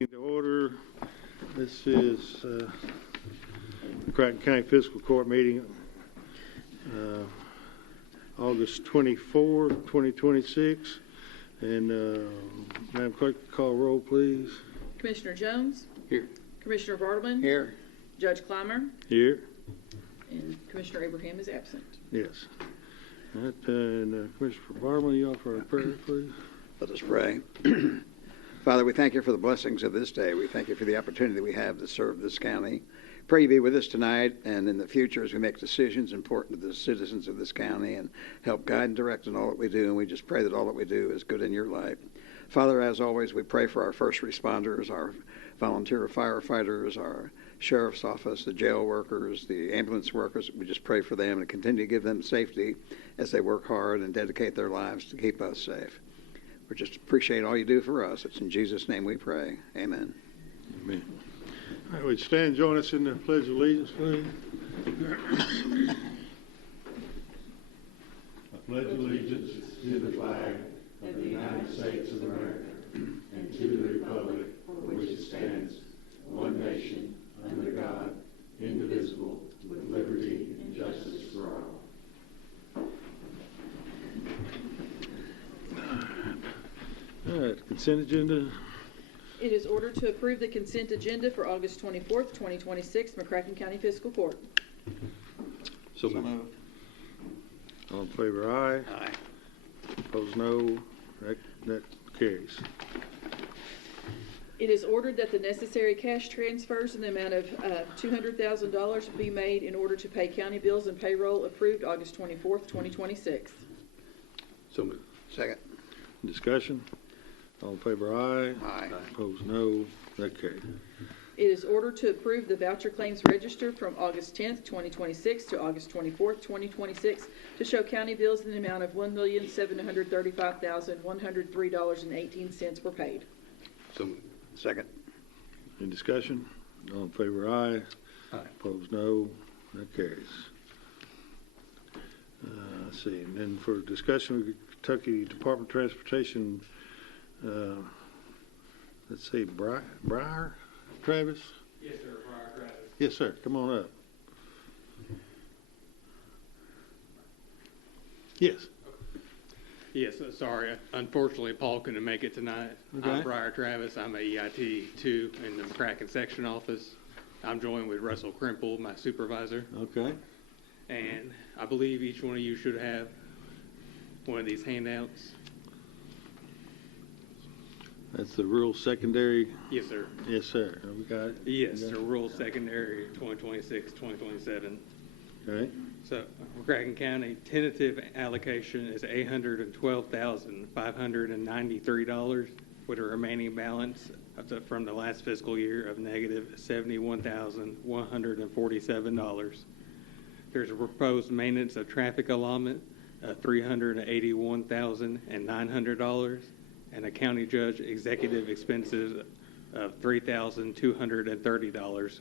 To order. This is McCracken County Fiscal Court meeting, August 24, 2026. And Madam Clerk, call roll, please. Commissioner Jones? Here. Commissioner Bartleman? Here. Judge Clymer? Here. And Commissioner Abraham is absent. Yes. All right, and Commissioner Bartleman, you offer a prayer, please. Let us pray. Father, we thank you for the blessings of this day. We thank you for the opportunity we have to serve this county. Pray you be with us tonight and in the future as we make decisions important to the citizens of this county and help guide and direct in all that we do. And we just pray that all that we do is good in your light. Father, as always, we pray for our first responders, our volunteer firefighters, our sheriff's office, the jail workers, the ambulance workers. We just pray for them and continue to give them safety as they work hard and dedicate their lives to keep us safe. We just appreciate all you do for us. It's in Jesus' name we pray. Amen. Amen. All right, would you stand and join us in the Pledge of Allegiance, please? I pledge allegiance to the flag of the United States of America and to the republic for which it stands, one nation, under God, indivisible, with liberty and justice for all. All right, consent agenda. It is ordered to approve the consent agenda for August 24th, 2026, McCracken County Fiscal Court. So moved. All in favor, aye. Aye. Opposed, no. That carries. It is ordered that the necessary cash transfers in the amount of $200,000 be made in order to pay county bills and payroll approved August 24th, 2026. So moved. Second. Discussion. All in favor, aye. Aye. Opposed, no. That carries. It is ordered to approve the voucher claims register from August 10th, 2026 to August 24th, 2026 to show county bills in the amount of $1,735,103.18 were paid. So moved. Second. Any discussion? All in favor, aye. Aye. Opposed, no. That carries. Let's see. And then for discussion, Kentucky Department of Transportation, let's see, Briar Travis? Yes, sir, Briar Travis. Yes, sir. Come on up. Yes. Yes, sorry. Unfortunately, Paul couldn't make it tonight. Okay. I'm Briar Travis. I'm a EIT 2 in the McCracken section office. I'm joined with Russell Crimple, my supervisor. Okay. And I believe each one of you should have one of these handouts. That's the rural secondary. Yes, sir. Yes, sir. We got it? Yes, We got the it? rural secondary 2026, 2027. Okay. So McCracken County tentative allocation is $812,593 with a remaining balance from the last fiscal year of negative $71,147. There's a proposed maintenance of traffic allotment of $381,900 and a county judge executive expenses of $3,230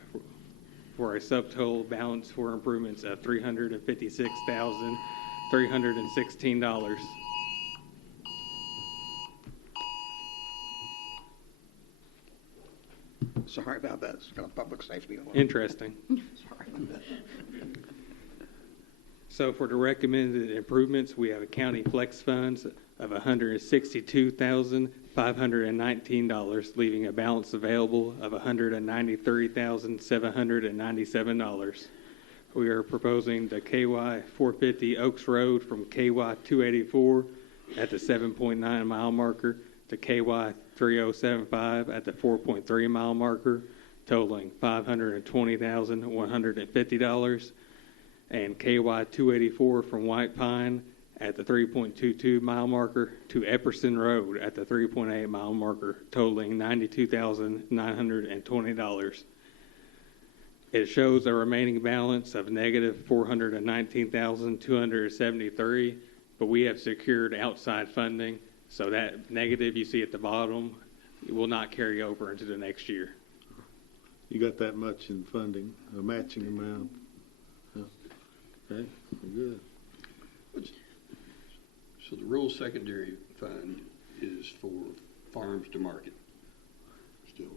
for a subtotal balance for improvements of $356,316. Sorry about that. It's got a public safety alarm. Interesting. Sorry. So for the recommended improvements, we have a county flex funds of $162,519, leaving a balance available of $193,797. We are proposing the KY 450 Oaks Road from KY 284 at the 7.9 mile marker to KY 3075 at the 4.3 mile marker, totaling $520,150. And KY 284 from White Pine at the 3.22 mile marker to Epperson Road at the 3.8 mile marker, totaling $92,920. It shows a remaining balance of negative $419,273, but we have secured outside funding, so that negative you see at the bottom will not carry over into the next year. You got that much in funding, a matching amount? Yeah. Okay, good. So the rural secondary fund is for farms to market still?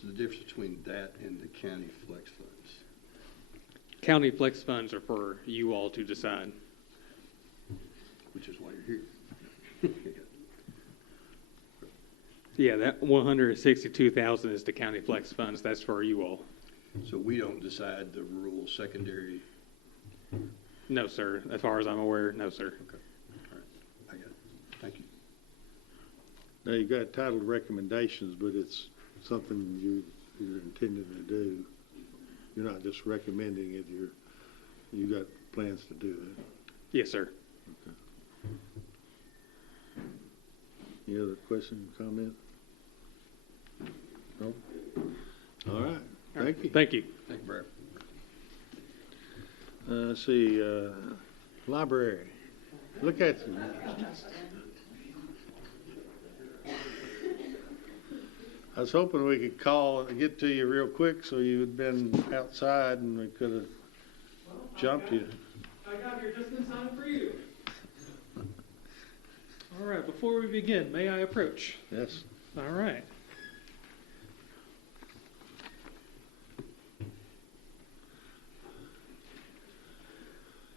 What's the difference between that and the county flex funds? County flex funds are for you all to decide. Which is why you're here. Yeah, that 162,000 is the county flex funds. That's for you all. So we don't decide the rural secondary. No, sir. As far as I'm aware, no, sir. Okay. All right. I got it. Thank you. Now, you got titled recommendations, but it's something you're intending to do. You're not just recommending it, you got plans to do that. Yes, sir. Okay. Any other question, comment? No? All right, thank you. Thank you. Thank you, Brad. Let's see, library. Look at you. I was hoping we could call and get to you real quick so you'd been outside and we could have jumped you. I got here just in time for you. All right, before we begin, may I approach? Yes. All right.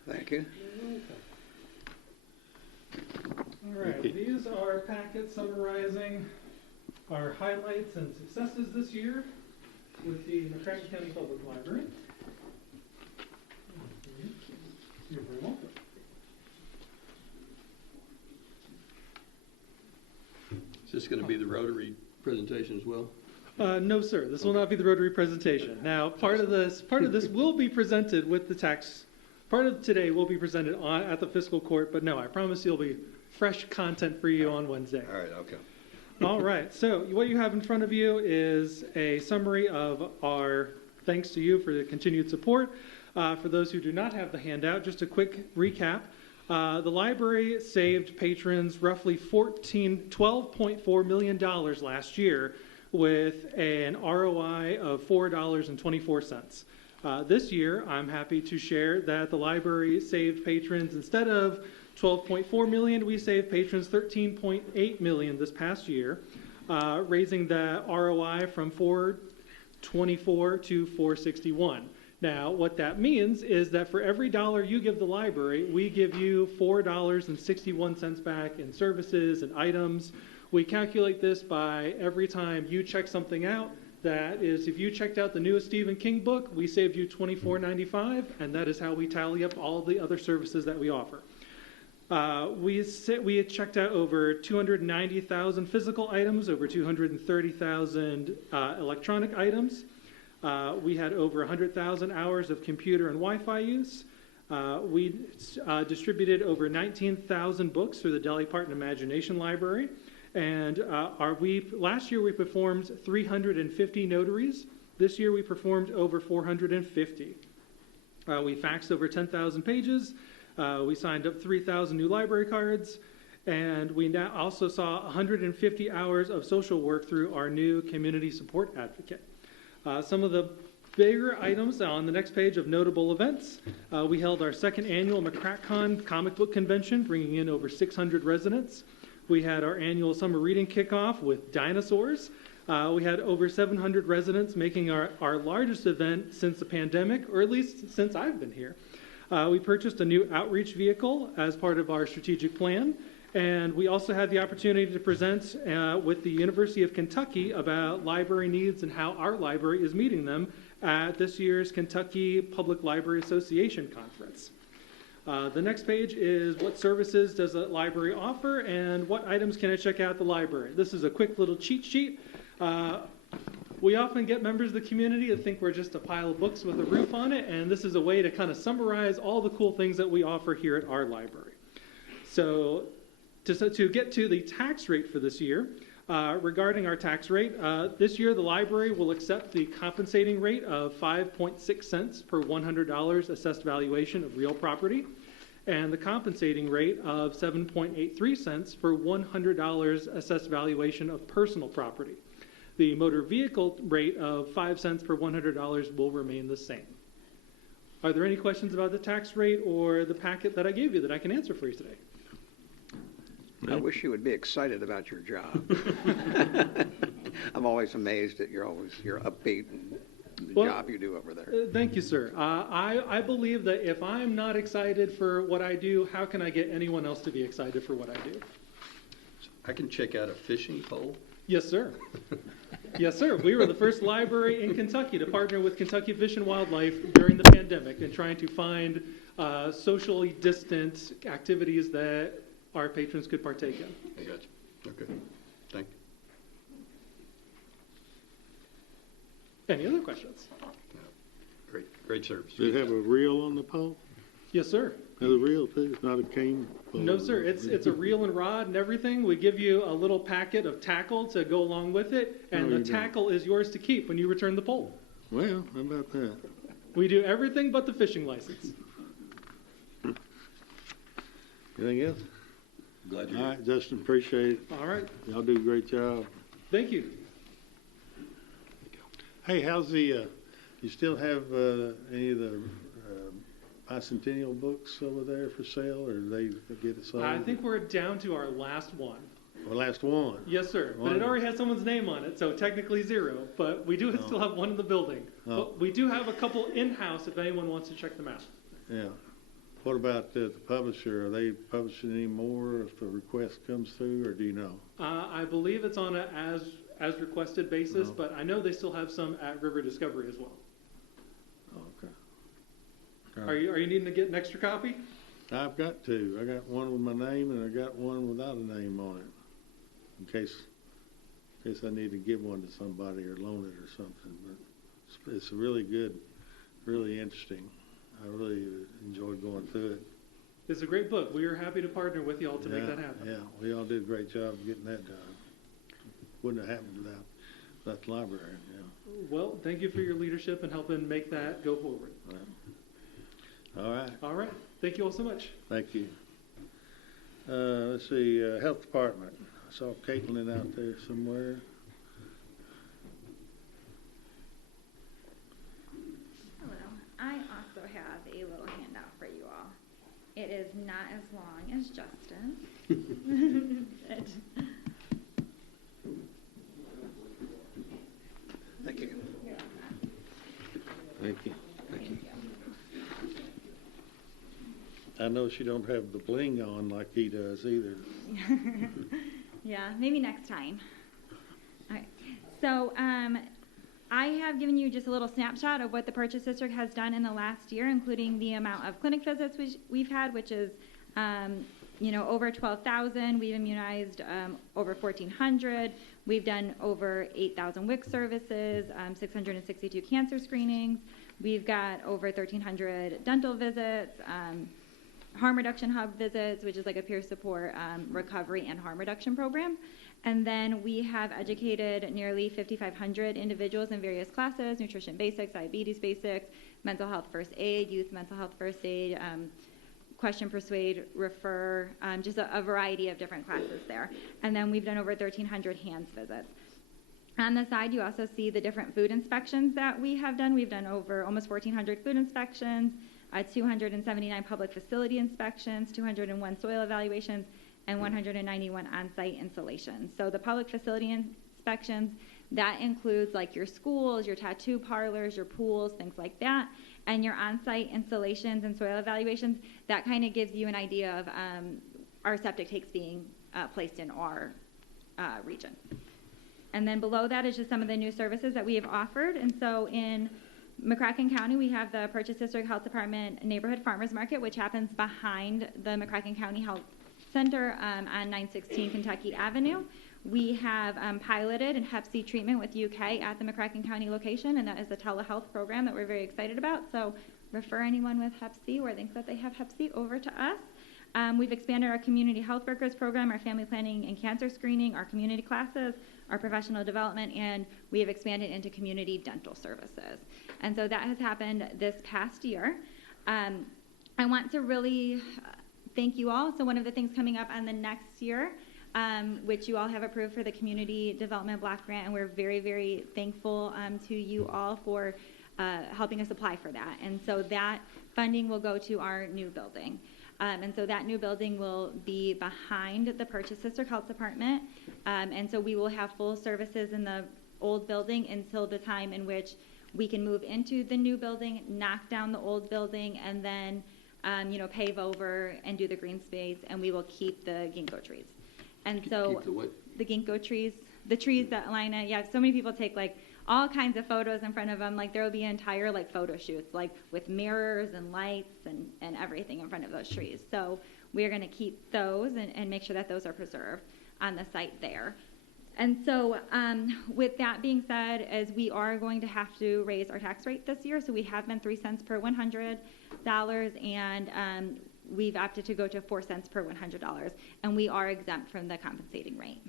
Thank you. All right, these are packets summarizing our highlights and successes this year with the McCracken County Public Library. You're very welcome. Is this going to be the Rotary presentation as well? No, sir. This will not be the Rotary presentation. Now, part of this will be presented with the tax. Part of today will be presented at the fiscal court, but no, I promise you'll be fresh content for you on Wednesday. All right, okay. All right. So what you have in front of you is a summary of our thanks to you for the continued support. For those who do not have the handout, just a quick recap. The library saved patrons roughly $12.4 million last year with an ROI of $4.24. This year, I'm happy to share that the library saved patrons, instead of $12.4 million, we saved patrons $13.8 million this past year, raising the ROI from $4.24 to $4.61. Now, what that means is that for every dollar you give the library, we give you $4.61 back in services and items. We calculate this by every time you check something out. That is, if you checked out the newest Stephen King book, we saved you $24.95, and that is how we tally up all the other services that we offer. We had checked out over 290,000 physical items, over 230,000 electronic items. We had over 100,000 hours of computer and Wi-Fi use. We distributed over 19,000 books through the Delhi Parton Imagination Library. And last year we performed 350 notaries. This year we performed over 450. We faxed over 10,000 pages. We signed up 3,000 new library cards. And we now also saw 150 hours of social work through our new community support advocate. Some of the bigger items on the next page of notable events. We held our second annual McCracken comic book convention, bringing in over 600 residents. We had our annual summer reading kickoff with dinosaurs. We had over 700 residents, making our largest event since the pandemic, or at least since I've been here. We purchased a new outreach vehicle as part of our strategic plan. And we also had the opportunity to present with the University of Kentucky about library needs and how our library is meeting them at this year's Kentucky Public Library Association Conference. The next page is what services does the library offer and what items can I check out at the library. This is a quick little cheat sheet. We often get members of the community that think we're just a pile of books with a roof on it, and this is a way to kind of summarize all the cool things that we offer here at our library. So to get to the tax rate for this year, regarding our tax rate, this year the library will accept the compensating rate of 5.6 cents per $100 assessed valuation of real property, and the compensating rate of 7.83 cents per $100 assessed valuation of personal property. The motor vehicle rate of 5 cents per $100 will remain the same. Are there any questions about the tax rate or the packet that I gave you that I can answer for you today? I wish you would be excited about your job. I'm always amazed at your upbeat and the Well, job you do over there. Thank you, sir. I believe that if I'm not excited for what I do, how can I get anyone else to be excited for what I do? I can check out a fishing pole. Yes, sir. Yes, sir. We were the first library in Kentucky to partner with Kentucky Fish and Wildlife during the pandemic and trying to find socially distant activities that our patrons could partake in. I got you. Okay. Thank you. Any other questions? Great service. Do it have a reel on the pole? Yes, sir. Has a reel too? It's not a cane pole? No, sir. It's a reel and rod and everything. We give you a little packet of tackle to go along with it, and the tackle is yours to keep when you return the pole. Well, how about that? We do everything but the fishing license. Anything else? Glad you're All here. right, Justin, appreciate it. All right. Y'all do a great job. Thank you. Hey, how's the, you still have any of the bicentennial books over there for sale, or they get it sold? I think we're down to our last one. Or last one? Yes, sir. But it already has someone's name on it, so technically 0. But we do still have one in the building. Oh. But we do have a couple in-house if anyone wants to check them out. Yeah. What about the publisher? Are they publishing any more if a request comes through, or do you know? I believe it's on a as requested basis, Oh. but I know they still have some at River Discovery as well. Oh, okay. Are you needing to get an extra copy? I've got two. I got one with my name, and I got one without a name on it, in case I need to give one to somebody or loan it or something. But it's really good, really interesting. I really enjoyed going through it. It's a great book. We are happy to partner with you all to make that happen. Yeah, we all did a great job getting that done. Wouldn't have happened without the library. Yeah. Well, thank you for your leadership and helping make that go forward. All right. All right. Thank you all so much. Thank you. Let's see, Health Department. I saw Caitlin out there somewhere. Hello. I also have a little handout for you all. It is not as long as Justin. Thank you. Thank you. I know she don't have the bling on like he does either. Yeah, maybe next time. All right. So I have given you just a little snapshot of what the Purchase District has done in the last year, including the amount of clinic visits we've had, which is over 12,000. We've immunized over 1,400. We've done over 8,000 WIC services, 662 cancer screenings. We've got over 1,300 dental visits, harm reduction hub visits, which is like a peer support recovery and harm reduction program. And then we have educated nearly 5,500 individuals in various classes: nutrition basics, diabetes basics, mental health first aid, youth mental health first aid, question, persuade, refer, just a variety of different classes there. And then we've done over 1,300 hands visits. On the side, you also see the different food inspections that we have done. We've done over almost 1,400 food inspections, 279 public facility inspections, 201 soil evaluations, and 191 on-site installations. So the public facility inspections, that includes like your schools, your tattoo parlors, your pools, things like that. And your on-site installations and soil evaluations, that kind of gives you an idea of our septic tanks being placed in our region. And then below that is just some of the new services that we have offered. And so in McCracken County, we have the Purchase District Health Department Neighborhood Farmers Market, which happens behind the McCracken County Health Center on 916 Kentucky Avenue. We have piloted an Hep C treatment with UK at the McCracken County location, and that is a telehealth program that we're very excited about. So refer anyone with Hep C or thinks that they have Hep C over to us. We've expanded our community health workers program, our family planning and cancer screening, our community classes, our professional development, and we have expanded into community dental services. And so that has happened this past year. I want to really thank you all. So one of the things coming up on the next year, which you all have approved for the Community Development Block Grant, and we're very, very thankful to you all for helping us apply for that. And so that funding will go to our new building. And so that new building will be behind the Purchase District Health Department. And so we will have full services in the old building until the time in which we can move into the new building, knock down the old building, and then, pave over and do the green space, and we will keep the ginkgo trees. And so Keep the what? the ginkgo trees, the trees that line it. Yeah, so many people take like all kinds of photos in front of them. Like there will be entire like photo shoots, like with mirrors and lights and everything in front of those trees. So we're going to keep those and make sure that those are preserved on the site there. And so with that being said, as we are going to have to raise our tax rate this year, so we have been 3 cents per $100, and we've opted to go to 4 cents per $100, and we are exempt from the compensating rate.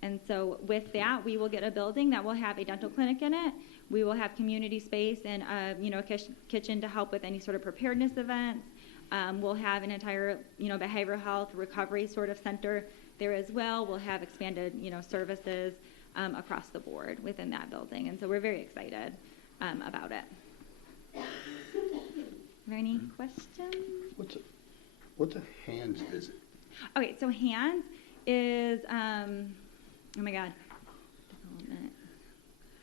And so with that, we will get a building that will have a dental clinic in it. We will have community space and a kitchen to help with any sort of preparedness events. We'll have an entire behavioral health recovery sort of center there as well. We'll have expanded services across the board within that building, and so we're very excited about it. Are there any questions? What's a hands visit? Okay, so HANDS is, oh my God, development,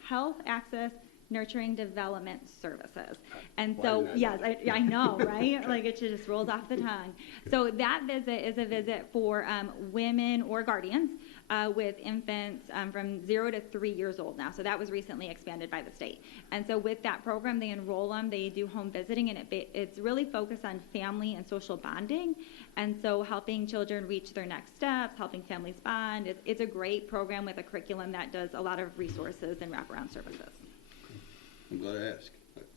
Health Access Nurturing Development Services. And so, yes, I know, right? Like it just rolls off the tongue. So that visit is a visit for women or guardians with infants from 0 to 3 years old now. So that was recently expanded by the state. And so with that program, they enroll them, they do home visiting, and it's really focused on family and social bonding. And so helping children reach their next steps, helping families bond. It's a great program with a curriculum that does a lot of resources and wraparound services. I'm glad I asked,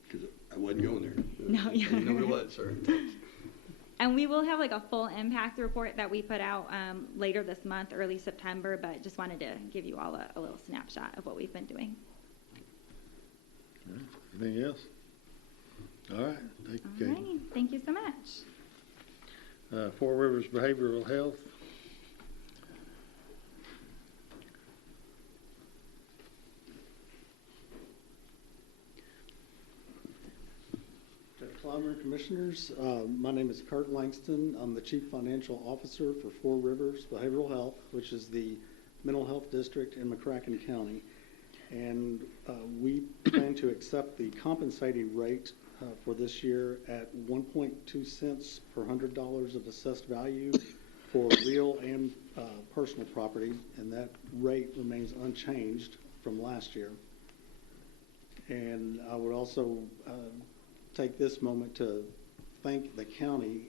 because I wasn't going there. No, yeah. I didn't know what it was, sorry. And we will have like a full impact report that we put out later this month, early September, but just wanted to give you all a little snapshot of what we've been doing. Anything else? All right. Thank you, All Kate. right. Thank you so much. Four Rivers Behavioral Health. Clyburn Commissioners, my name is Kurt Langston. I'm the Chief Financial Officer for Four Rivers Behavioral Health, which is the mental health district in McCracken County. And we plan to accept the compensating rate for this year at 1.2 cents per $100 of assessed value for real and personal property, and that rate remains unchanged from last year. And I would also take this moment to thank the county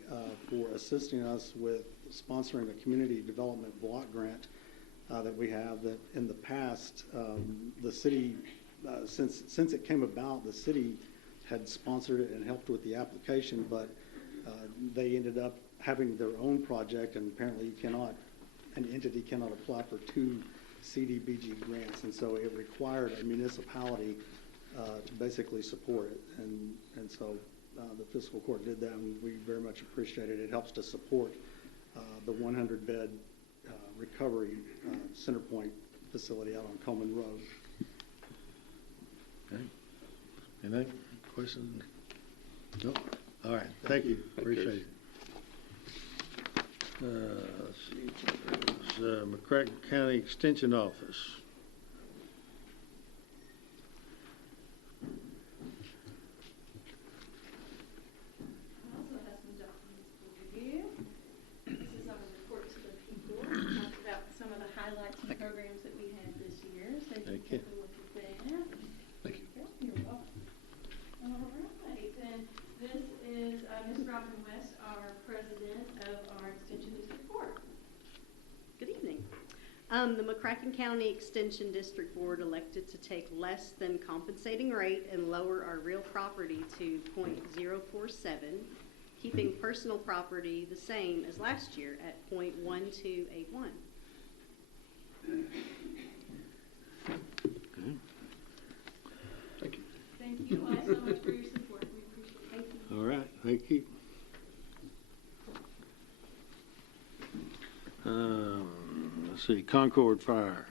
for assisting us with sponsoring a community development block grant that we have. That in the past, the city, since it came about, the city had sponsored it and helped with the application, but they ended up having their own project, and apparently an entity cannot apply for 2 CDBG grants, and so it required a municipality to basically support it, and so the fiscal court did that, and we very much appreciate it. It helps to support the 100-bed recovery center point facility out on Coleman Road. Okay. Anything? Questions? No? All right. Thank you. Appreciate it. Let's see. There's McCracken County Extension Office. Programs that we had this year, so you Thank can you. take a look at that. Thank you. Okay, you're welcome. All right, and this is Ms. Robin West, our president of our Extension District Board. Good evening. The McCracken County Extension District Board elected to take less than compensating rate and lower our real property to .047, keeping personal property the same as last year at .1281. Thank you. Thank you all so much for your support. We appreciate it. Thank you. All right. Thank you. Let's see. Concord Fire.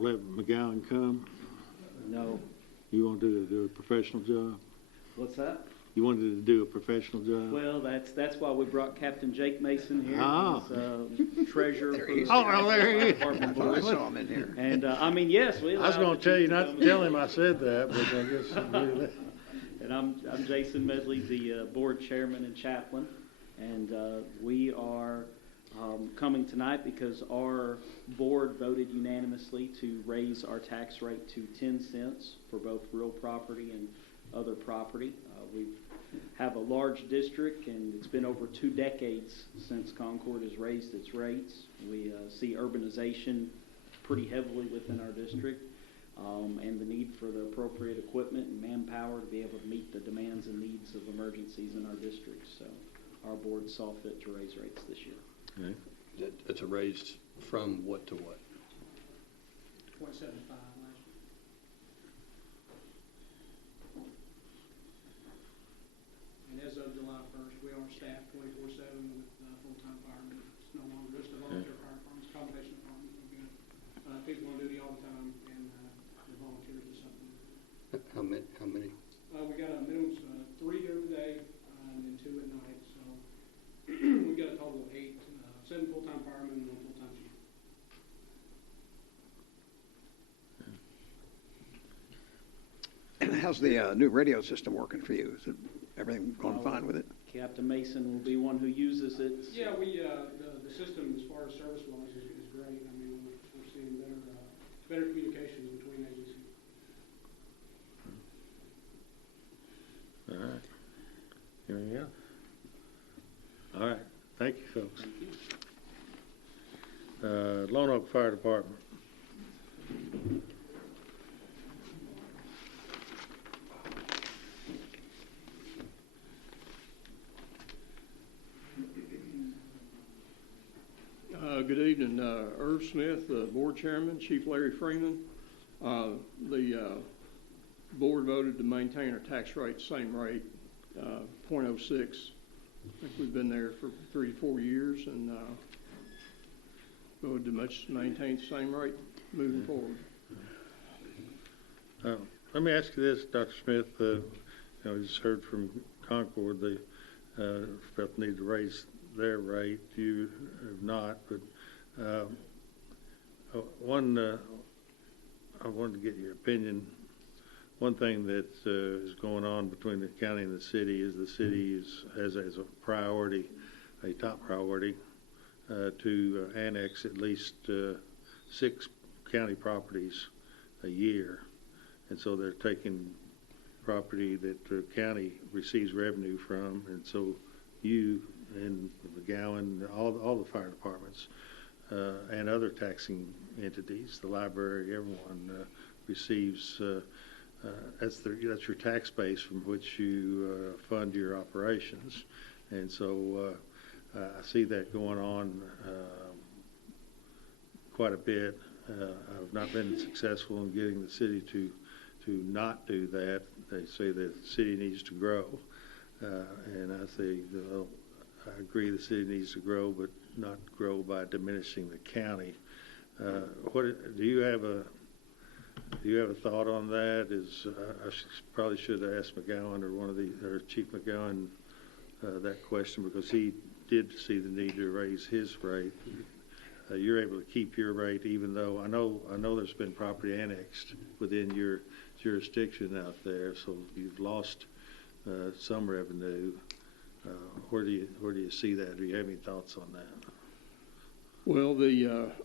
let McGowan come? No. You wanted to do a professional job? What's that? You wanted to do a professional job? Well, that's why we brought Captain Jake Mason here. Oh. He's treasurer for the Oh, well, there he is. Department I Board. saw him in here. And I mean, yes, we. I was allow going the to tell you chief to not come to in. tell him I said that, but I guess I'll do that. And I'm Jason Medley, the board chairman and chaplain, and we are coming tonight because our board voted unanimously to raise our tax rate to 10 cents for both real property and other property. We have a large district, and it's been over 2 decades since Concord has raised its rates. We see urbanization pretty heavily within our district. And the need for the appropriate equipment and manpower to be able to meet the demands and needs of emergencies in our district. So our board saw fit to raise rates this year. Okay. It's a raise from what to what? 0.75 last year. And as of July 1st, we are staffed 24/7 with full-time firemen. It's no longer just a volunteer fire department, it's a combination department. We've got people on duty all the time, and the volunteers is something. How many? We got a minimum of 3 during the day, and then 2 at night. So we've got a total of 8, 7 full-time firemen and 1 full-time chief. How's the new radio system working for you? Is it everything going fine with it? Captain Mason will be one who uses it. Yeah, the system as far as service-wise is great. I mean, we're seeing better communications between agencies. All right. Anything else? All right. Thank you, folks. Thank you. Lone Oak Fire Department. Good evening, Irv Smith, board chairman, Chief Larry Freeman. The board voted to maintain our tax rate, same rate, 0.06. I think we've been there for 3 to 4 years, and voted to maintain the same rate moving forward. Let me ask you this, Dr. Smith. We just heard from Concord they felt the need to raise their rate. You have not, but I wanted to get your opinion. One thing that is going on between the county and the city is the city has as a priority, a top priority, to annex at least 6 county properties a year. And so they're taking property that the county receives revenue from, and so you and McGowan, all the fire departments, and other taxing entities, the library, everyone receives. That's your tax base from which you fund your operations, and so I see that going on quite a bit. I've not been successful in getting the city to not do that. They say the city needs to grow, and I say, I agree the city needs to grow, but not grow by diminishing the county. What do you have a thought on that? Probably should have asked McGowan or Chief McGowan that question, because he did see the need to raise his rate. You're able to keep your rate, even though I know there's been property annexed within your jurisdiction out there, so you've lost some revenue. Where do you see that? Do you have any thoughts on that? Well,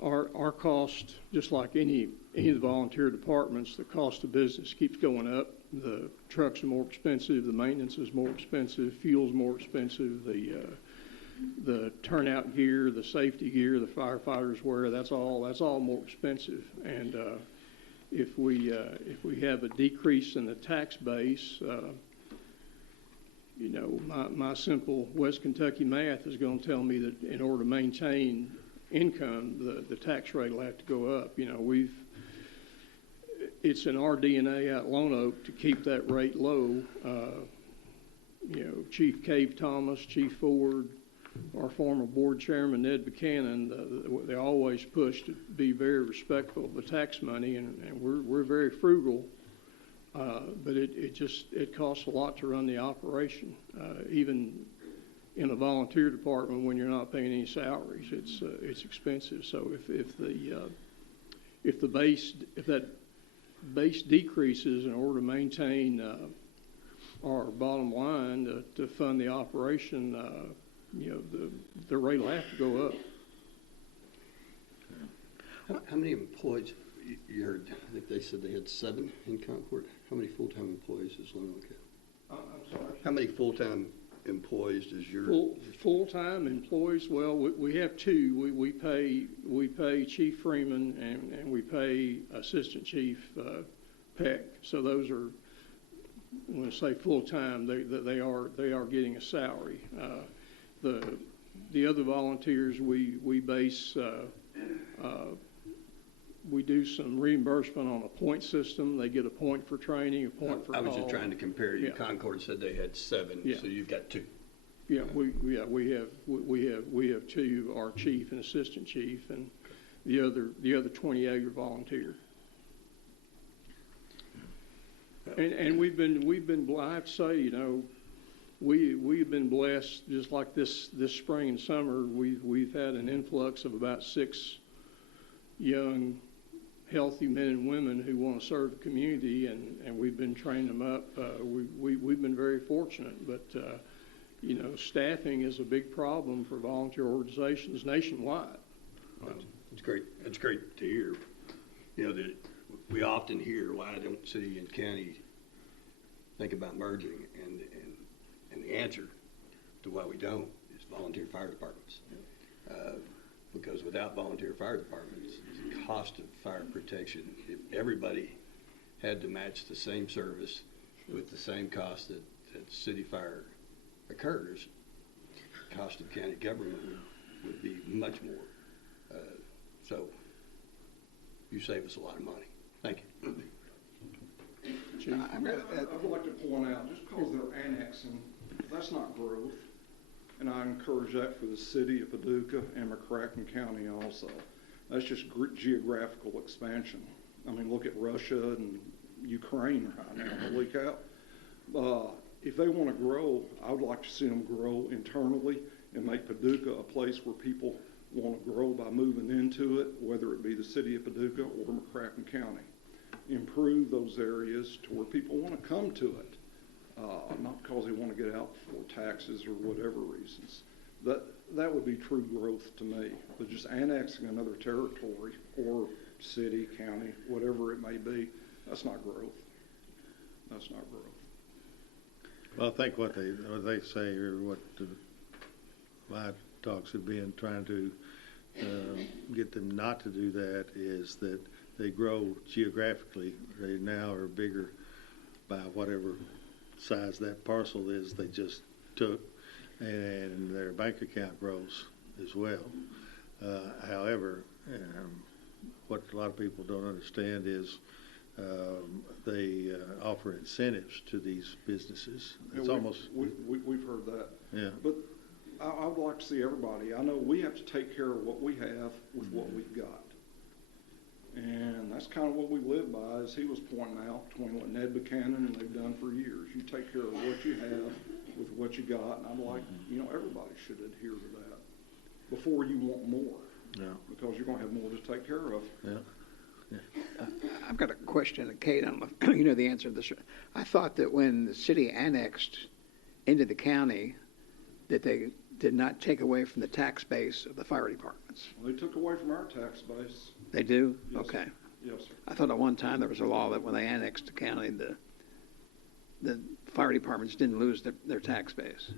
our cost, just like any of the volunteer departments, the cost of business keeps going up. The trucks are more expensive, the maintenance is more expensive, fuel's more expensive, the turnout gear, the safety gear the firefighters wear, that's all more expensive. And if we have a decrease in the tax base, my simple West Kentucky math is going to tell me that in order to maintain income, the tax rate will have to go up. It's in our DNA at Lone Oak to keep that rate low. Chief Cave Thomas, Chief Ford, our former board chairman, Ned Buchanan, they always push to be very respectful of the tax money, and we're very frugal. But it costs a lot to run the operation, even in a volunteer department when you're not paying any salaries. It's expensive. So if that base decreases in order to maintain our bottom line to fund the operation, the rate will have to go up. How many employees, you heard, I think they said they had 7 in Concord. How many full-time employees is Lone Oak have? I'm sorry? How many full-time employees does your? Full-time employees, well, we have 2. We pay Chief Freeman and we pay Assistant Chief Peck. So those are, when I say full-time, they are getting a salary. The other volunteers, we base, we do some reimbursement on a point system. They get a point for training, a point for call. I was just trying to compare you. Yeah. Concord said they had 7, Yeah. so you've got 2. Yeah, we have 2, our chief and assistant chief, and the other 28 are volunteer. And we've been, I have to say, we've been blessed. Just like this spring and summer, we've had an influx of about 6 young, healthy men and women who want to serve the community, and we've been training them up. We've been very fortunate, but staffing is a big problem for volunteer organizations nationwide. Well, it's great. It's great to hear. That we often hear, why don't city and county think about merging, and the answer to why we don't is volunteer fire departments. Because without volunteer fire departments, the cost of fire protection, if everybody had to match the same service with the same cost that city fire occurs, the cost of county government would be much more. So you save us a lot of money. Thank you. I'd like to point out, just because they're annexing, that's not growth. And I encourage that for the city of Paducah and McCracken County also. That's just geographical expansion. I mean, look at Russia and Ukraine right now, holy cow. If they want to grow, I would like to see them grow internally and make Paducah a place where people want to grow by moving into it, whether it be the city of Paducah or McCracken County. Improve those areas to where people want to come to it. Not because they want to get out for taxes or whatever reasons. That would be true growth to me. But just annexing another territory or city, county, whatever it may be, that's not growth. That's not growth. Well, I think what they say, or what my talks have been trying to get them not to do that, is that they grow geographically. They now are bigger by whatever size that parcel is they just took, and their bank account grows as well. However, what a lot of people don't understand is they offer incentives to these businesses. It's we've heard that. Yeah. But I would like to see everybody. I know we have to take care of what we have with what we've got. And that's kind of what we live by, as he was pointing out, between what Ned Buchanan and they've done for years. You take care of what you have with what you got, and I'd like, everybody should adhere to that before you want more. Yeah. Because you're going to have more to take care of. Yeah. I've got a question, Kate. I don't know if you know the answer to this. I thought that when the city annexed into the county, that they did not take away from the tax base of the fire departments. Well, they took away from our tax base. They do? Yes, Okay. sir. Yes, sir. I thought at one time there was a law that when they annexed the county, the fire departments didn't lose their tax base.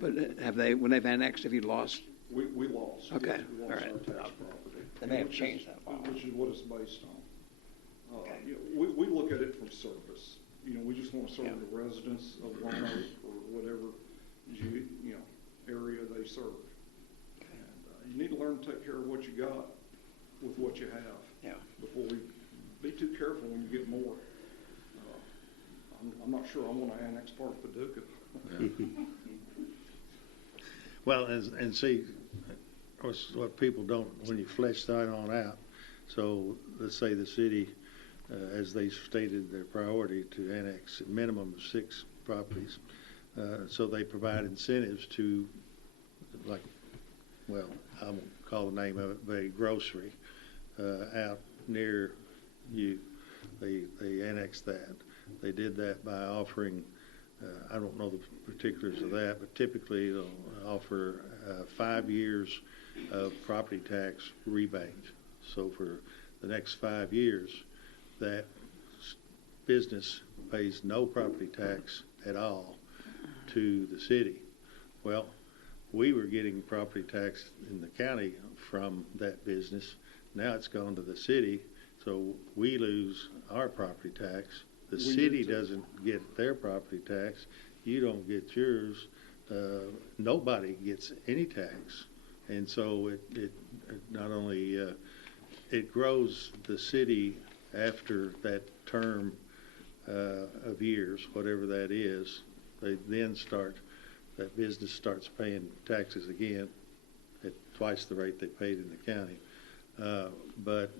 But when they've annexed, have you lost? We lost. Okay. Yes, we lost All right. our tax property. They may have changed that law. Which is what it's based on. Okay. We look at it from service. We just want to serve the residents of Lone Oak or whatever area they serve. And you need to learn to take care of what you got with what you have. Yeah. Before we be too careful when you get more. I'm not sure I want to annex part of Paducah. Yeah. Well, and see, what people don't, when you flesh that on out, so let's say the city, as they stated their priority to annex a minimum of 6 properties, so they provide incentives to, like, well, I won't call the name of it, but a grocery out near you. They annexed that. They did that by offering, I don't know the particulars of that, but typically they'll offer 5 years of property tax rebate. So for the next 5 years, that business pays no property tax at all to the city. Well, we were getting property tax in the county from that business. Now it's gone to the city, so we lose our property tax. The city doesn't get their property tax. You don't get yours. Nobody gets any tax. And so it not only, it grows the city after that term of years, whatever that is. They then that business starts paying taxes again at twice the rate they paid in the county. But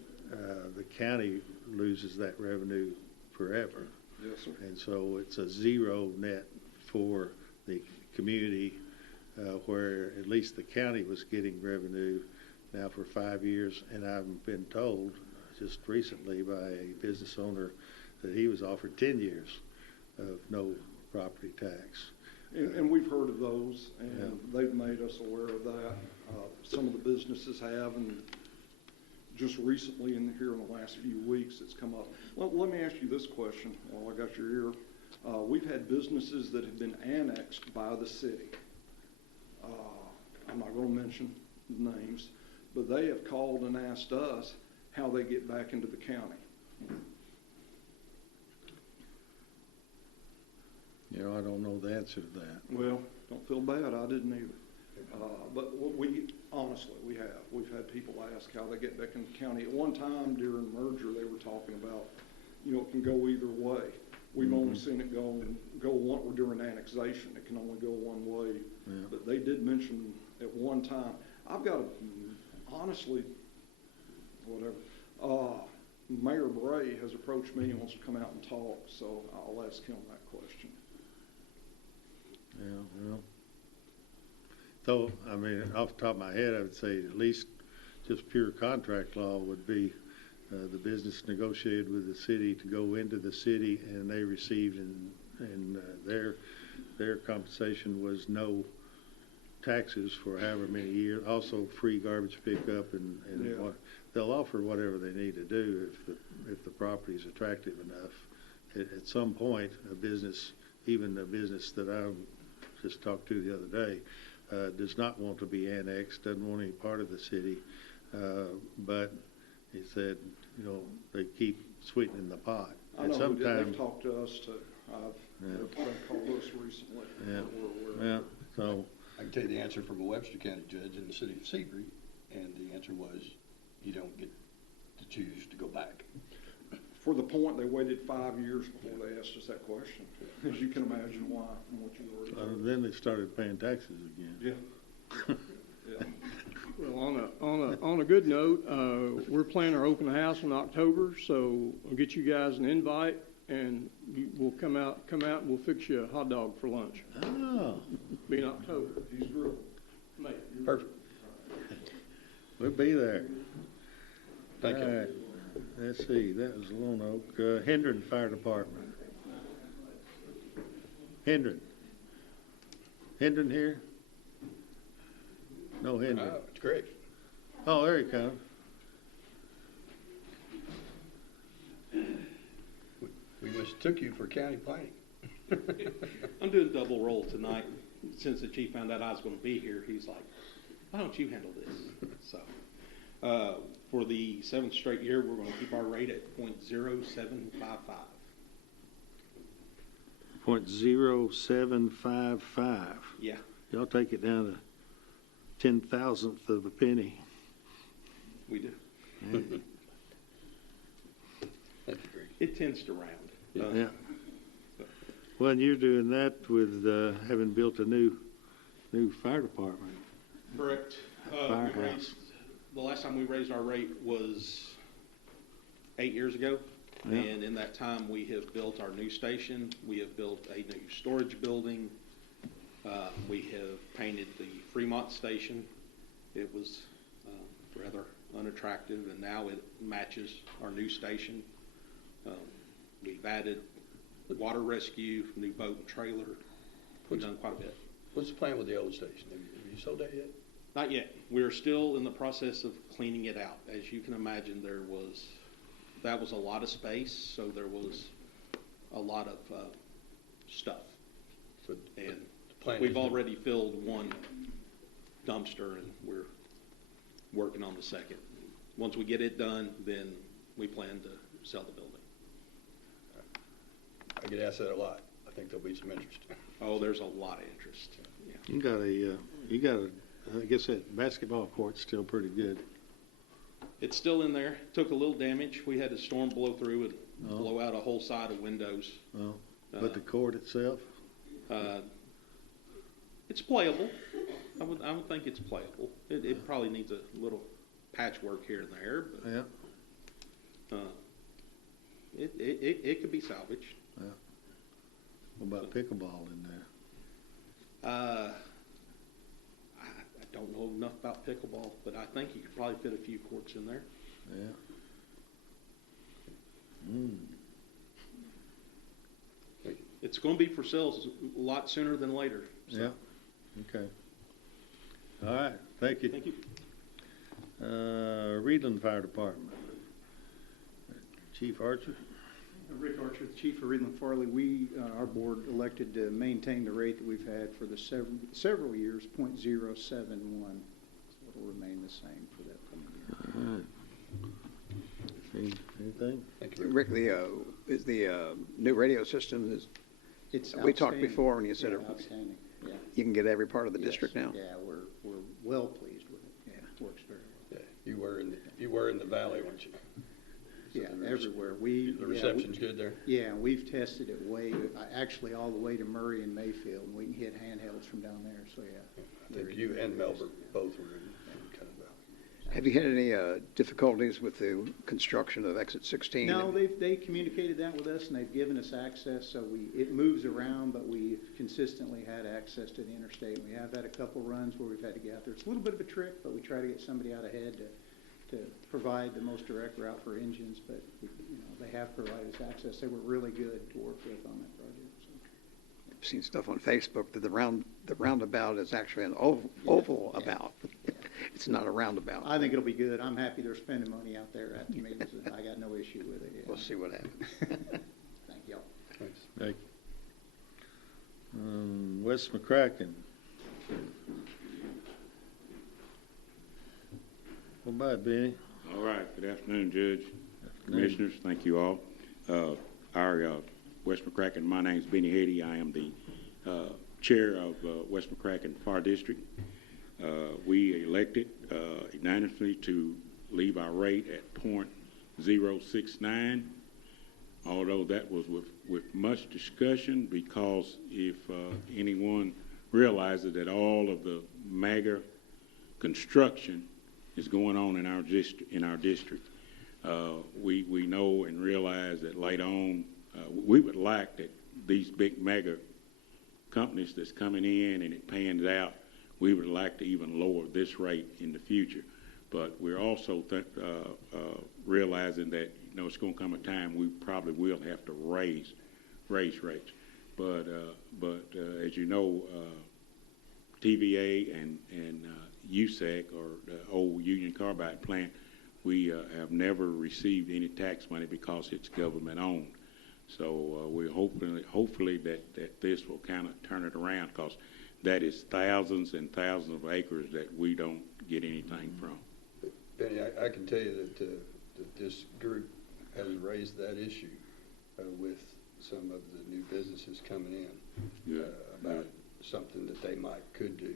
the county loses that revenue forever. Yes, sir. And so it's a zero net for the community, where at least the county was getting revenue now for 5 years. And I've been told just recently by a business owner that he was offered 10 years of no property tax. And we've heard of those, and they've made us aware of that. Some of the businesses have, and just recently here in the last few weeks it's come up. Let me ask you this question while I got your ear. We've had businesses that have been annexed by the city. I'm not going to mention names, but they have called and asked us how they get back into the county. You know, I don't know the answer to that. Well, don't feel bad. I didn't either. But honestly, we've had people ask how they get back in the county. At one time during the merger, they were talking about, it can go either way. We've only seen it go one during annexation. It can only go one way. Yeah. But they did mention at one time. I've got honestly, whatever. Mayor Bray has approached me and wants to come out and talk, so I'll ask him that question. Yeah, well. So, I mean, off the top of my head, I would say at least just pure contract law would be the business negotiated with the city to go into the city, and they received, and their compensation was no taxes for however many years. Also, free garbage pickup, and they'll offer whatever they need to do if the property is attractive enough. At some point, a business, even a business that I just talked to the other day, does not want to be annexed, doesn't want any part of the city, but he said, they keep sweetening the pot. I know they've talked to us too. They've called us recently. Yeah. So I can tell you the answer from a Webster County judge in the city of Seabury, and the answer was you don't get to choose to go back. For the point, they waited 5 years before they asked us that question. As you can imagine why, and what you already then they started paying taxes again. Yeah. Yeah. Well, on a good note, we're planning our open house in October, so I'll get you guys an invite, and we'll come out, and we'll fix you a hot dog for lunch. Oh. Be in October. He's grilled. Mate, Perfect. We'll be there. Thank you. All right. Let's see, that was Lone Oak. Hendron Fire Department. Hendron here? No Hendron. Oh, it's great. Oh, there he comes. We mistook you for county planning. I'm doing double roll tonight. Since the chief found out I was going to be here, he's like, why don't you handle this? So, for the 7th straight year, we're going to keep our rate at .0755. 0.0755. Yeah. Y'all take it down to 10,000th of a penny. We do. That's great. It tends to round. Yeah. Well, and you're doing that with having built a new New fire department. Correct. Firehouse. The last time we raised our rate was 8 years ago. Yeah. And in that time, we have built our new station. We have built a new storage building. We have painted the Fremont station. It was rather unattractive, and now it matches our new station. We've added water rescue, new boat and trailer. We've done quite a bit. What's the plan with the old station? Have you sold that yet? Not yet. We're still in the process of cleaning it out. As you can imagine, that was a lot of space, so there was a lot of stuff. So and the plan we've is to- already filled one dumpster, and we're working on the second. Once we get it done, then we plan to sell the building. I get asked that a lot. I think there'll be some interest. Oh, there's a lot of interest. Yeah. You got a, I guess that basketball court's still pretty good. It's still in there. Took a little damage. We had a storm blow through and blow out a whole side of windows. Oh, but the court itself? It's playable. I would think it's playable. It probably needs a little patchwork here and there, but Yeah. it could be salvaged. Yeah. What about pickleball in there? I don't know enough about pickleball, but I think you could probably fit a few courts in there. Yeah. It's going to be for sale a lot sooner than later. So. Yeah. Okay. All right. Thank you. Thank you. Reedland Fire Department. Chief Archer. Rick Archer, the Chief of Reedland Farley. We, our board, elected to maintain the rate that we've had for the several years, .071. So it'll remain the same for that coming year. All right. Anything? Thank you. Rick, is the new radio system is? It's we talked outstanding. before, and you said outstanding. Yeah. You can get every part of the Yes. district now. Yeah, we're well pleased with it. Yeah, it works very well. Yeah, you were in the valley, weren't you? So Yeah, the everywhere. The reception's good there? Yeah, we've tested it actually all the way to Murray and Mayfield, and we can hit handhelds from down there, so yeah. I think you and Melbourne both were in kind of valley. Have you had any difficulties with the construction of Exit 16? No, they communicated that with us, and they've given us access, so it moves around, but we've consistently had access to the interstate. We have had a couple runs where we've had to get out there. It's a little bit of a trick, but we try to get somebody out ahead to provide the most direct route for engines, but they have provided us access. They were really good to work with on that project. So. I've seen stuff on Facebook that the roundabout is actually an oval about. It's not a roundabout. I think it'll be good. I'm happy they're spending money out there. To me, I got no issue with it. Yeah. We'll see what happens. Thank y'all. Thanks. Thank you. West McCracken. What about Benny? All right. Good afternoon, Judge. Commissioners, thank you all. Our West McCracken, my name is Benny Hedy. I am the chair of West McCracken Fire District. We elected unanimously to leave our rate at .069, although that was with much discussion, because if anyone realizes that all of the MAGA construction is going on in our district, we know and realize that later on we would like that these big MAGA companies that's coming in and it pans out, we would like to even lower this rate in the future. But we're also realizing that it's going to come a time we probably will have to raise rates. But as you know, TVA and USAC, or the old Union Carbide plant, we have never received any tax money because it's government owned. So we're hopefully that this will kind of turn it around, because that is thousands and thousands of acres that we don't get anything from. Benny, I can tell you that this group has raised that issue with some of the new businesses coming in about something that they could do.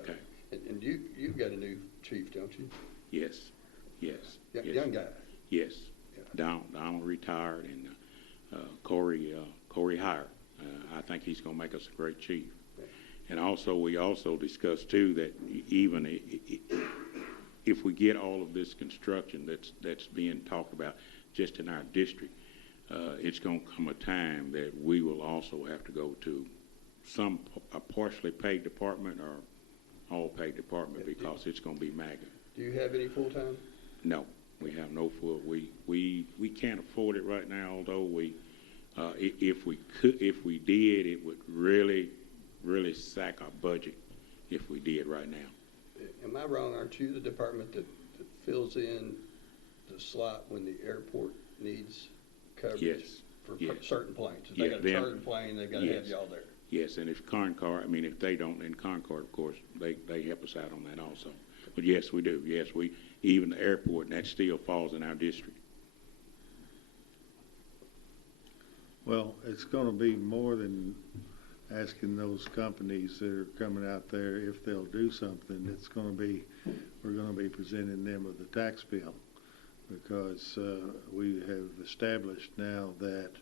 Okay. And you've got a new chief, don't you? Yes. Young guy. Yes. Yeah. Donald retired, and Corey Hire. I think he's going to make us a great chief. And also, we also discussed too that even if we get all of this construction that's being talked about just in our district, it's going to come a time that we will also have to go to a partially paid department or all paid department because it's going to be MAGA. Do you have any full-time? No, we have no full. We can't afford it right now. Although if we did, it would really sack our budget if we did right now. Am I wrong? Aren't you the department that fills in the slot when the airport needs coverage? Yes. For yes. certain planes? If Yeah, they got a chartered plane, they've got to have y'all there. Yes, and if Concord, if they don't, then Concord, of course, they help us out on that also. But yes, we do. Yes, even the airport, and that still falls in our district. Well, it's going to be more than asking those companies that are coming out there if they'll do something. It's going to be, we're going to be presenting them with a tax bill because we have established now that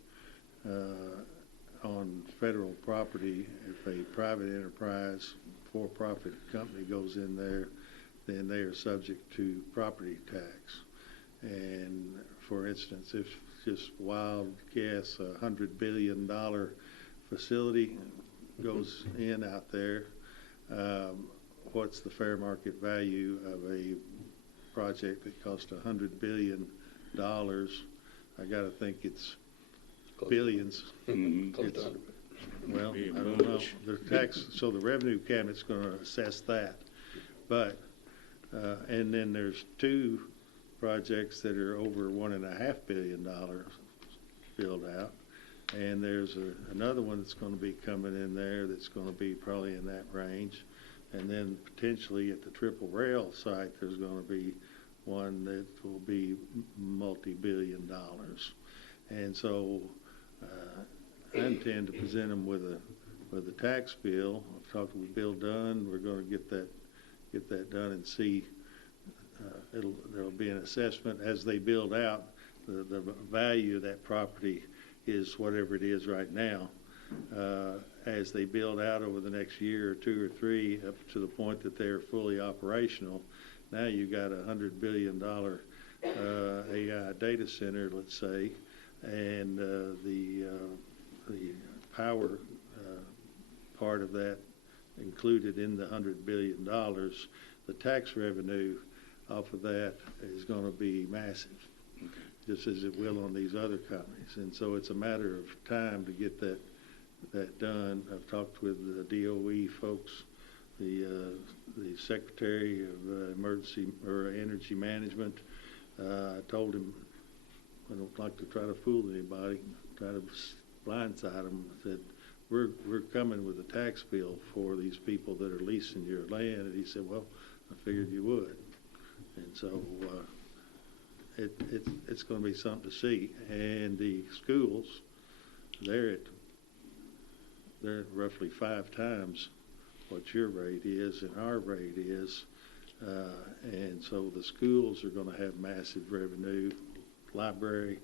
on federal property, if a private enterprise, for-profit company goes in there, then they are subject to property tax. And for instance, if just wild guess, $100 billion facility goes in out there, what's the fair market value of a project that cost $100 billion? I got to think it's billions. Well, I don't know. The tax, so the revenue cabinet's going to assess that. But, and then there's two projects that are over $1.5 billion filled out. And there's another one that's going to be coming in there that's going to be probably in that range. And then potentially at the triple rail site, there's going to be one that will be multi-billion dollars. And so I intend to present them with a tax bill. I've talked with Bill Dunn. We're going to get that done and see. There'll be an assessment as they build out. The value of that property is whatever it is right now. As they build out over the next year or two or three, up to the point that they're fully operational, now you've got a $100 billion AI data center, let's say, and the power part of that included in the $100 billion. The tax revenue off of that is going to be massive, just as it will on these other companies. And so it's a matter of time to get that done. I've talked with the DOE folks, the Secretary of Emergency or Energy Management. I told him I don't like to try to fool anybody, try to blindside them. I said, we're coming with a tax bill for these people that are leasing your land. And he said, well, I figured you would. And so it's going to be something to see. And the schools, they're at roughly 5 times what your rate is and our rate is. And so the schools are going to have massive revenue. Library,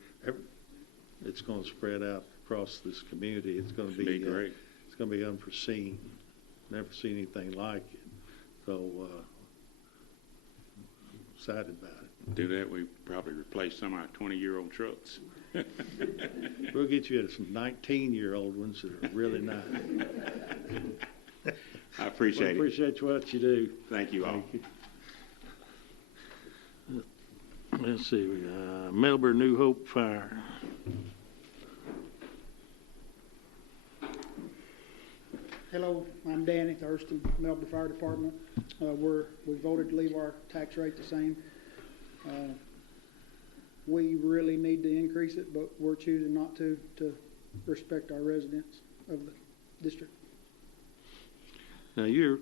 it's going to spread out across this community. It's going to be great. It's going to be unforeseen. Never seen anything like it. So excited about it. Do that, we probably replace some of our 20-year-old trucks. We'll get you some 19-year-old ones that are really nice. I appreciate it. Appreciate what you do. Thank you all. Thank you. Let's see, Melbourne New Hope Fire. Hello, I'm Danny Thurston, Melbourne Fire Department. We voted to leave our tax rate the same. We really need to increase it, but we're choosing not to respect our residents of the district. Now you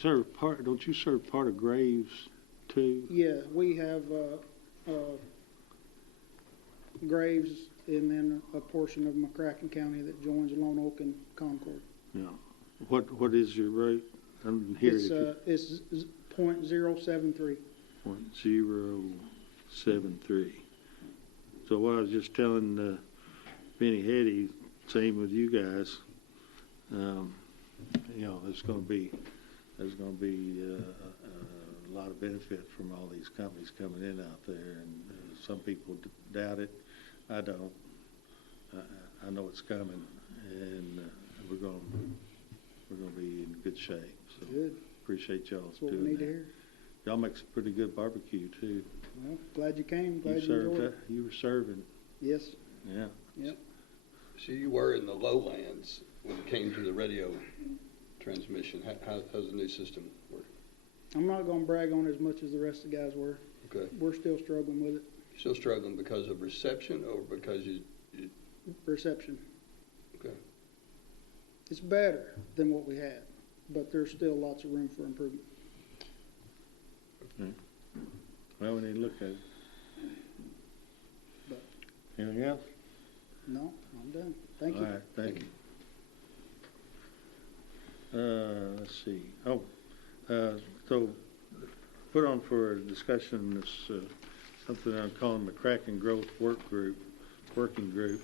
serve part, don't you serve part of Graves too? Yeah, we have Graves and then a portion of McCracken County that joins Lone Oak and Concord. Yeah. What is your rate? I didn't hear it. It's .073. .073. So what I was just telling Benny Hetty, same with you guys. there's going to be a lot of benefit from all these companies coming in out there, and some people doubt it. I don't. I know it's coming, and we're going to be in good shape. So Good. appreciate y'all That's what doing we need that. to hear. Y'all make some pretty good barbecue too. Well, glad you came. Glad you served enjoyed that. it. You were serving. Yes. Yeah. Yep. So you were in the lowlands when it came to the radio transmission. How's the new system work? I'm not going to brag on it as much as the rest of the guys were. Okay. We're still struggling with it. Still struggling because of reception or because you Reception. okay. It's better than what we had, but there's still lots of room for improvement. Okay. Well, we need to look at it. But Anything else? no, I'm done. Thank you. All right, thank you. Let's see. So put on for discussion this something I'm calling McCracken Growth Working Group.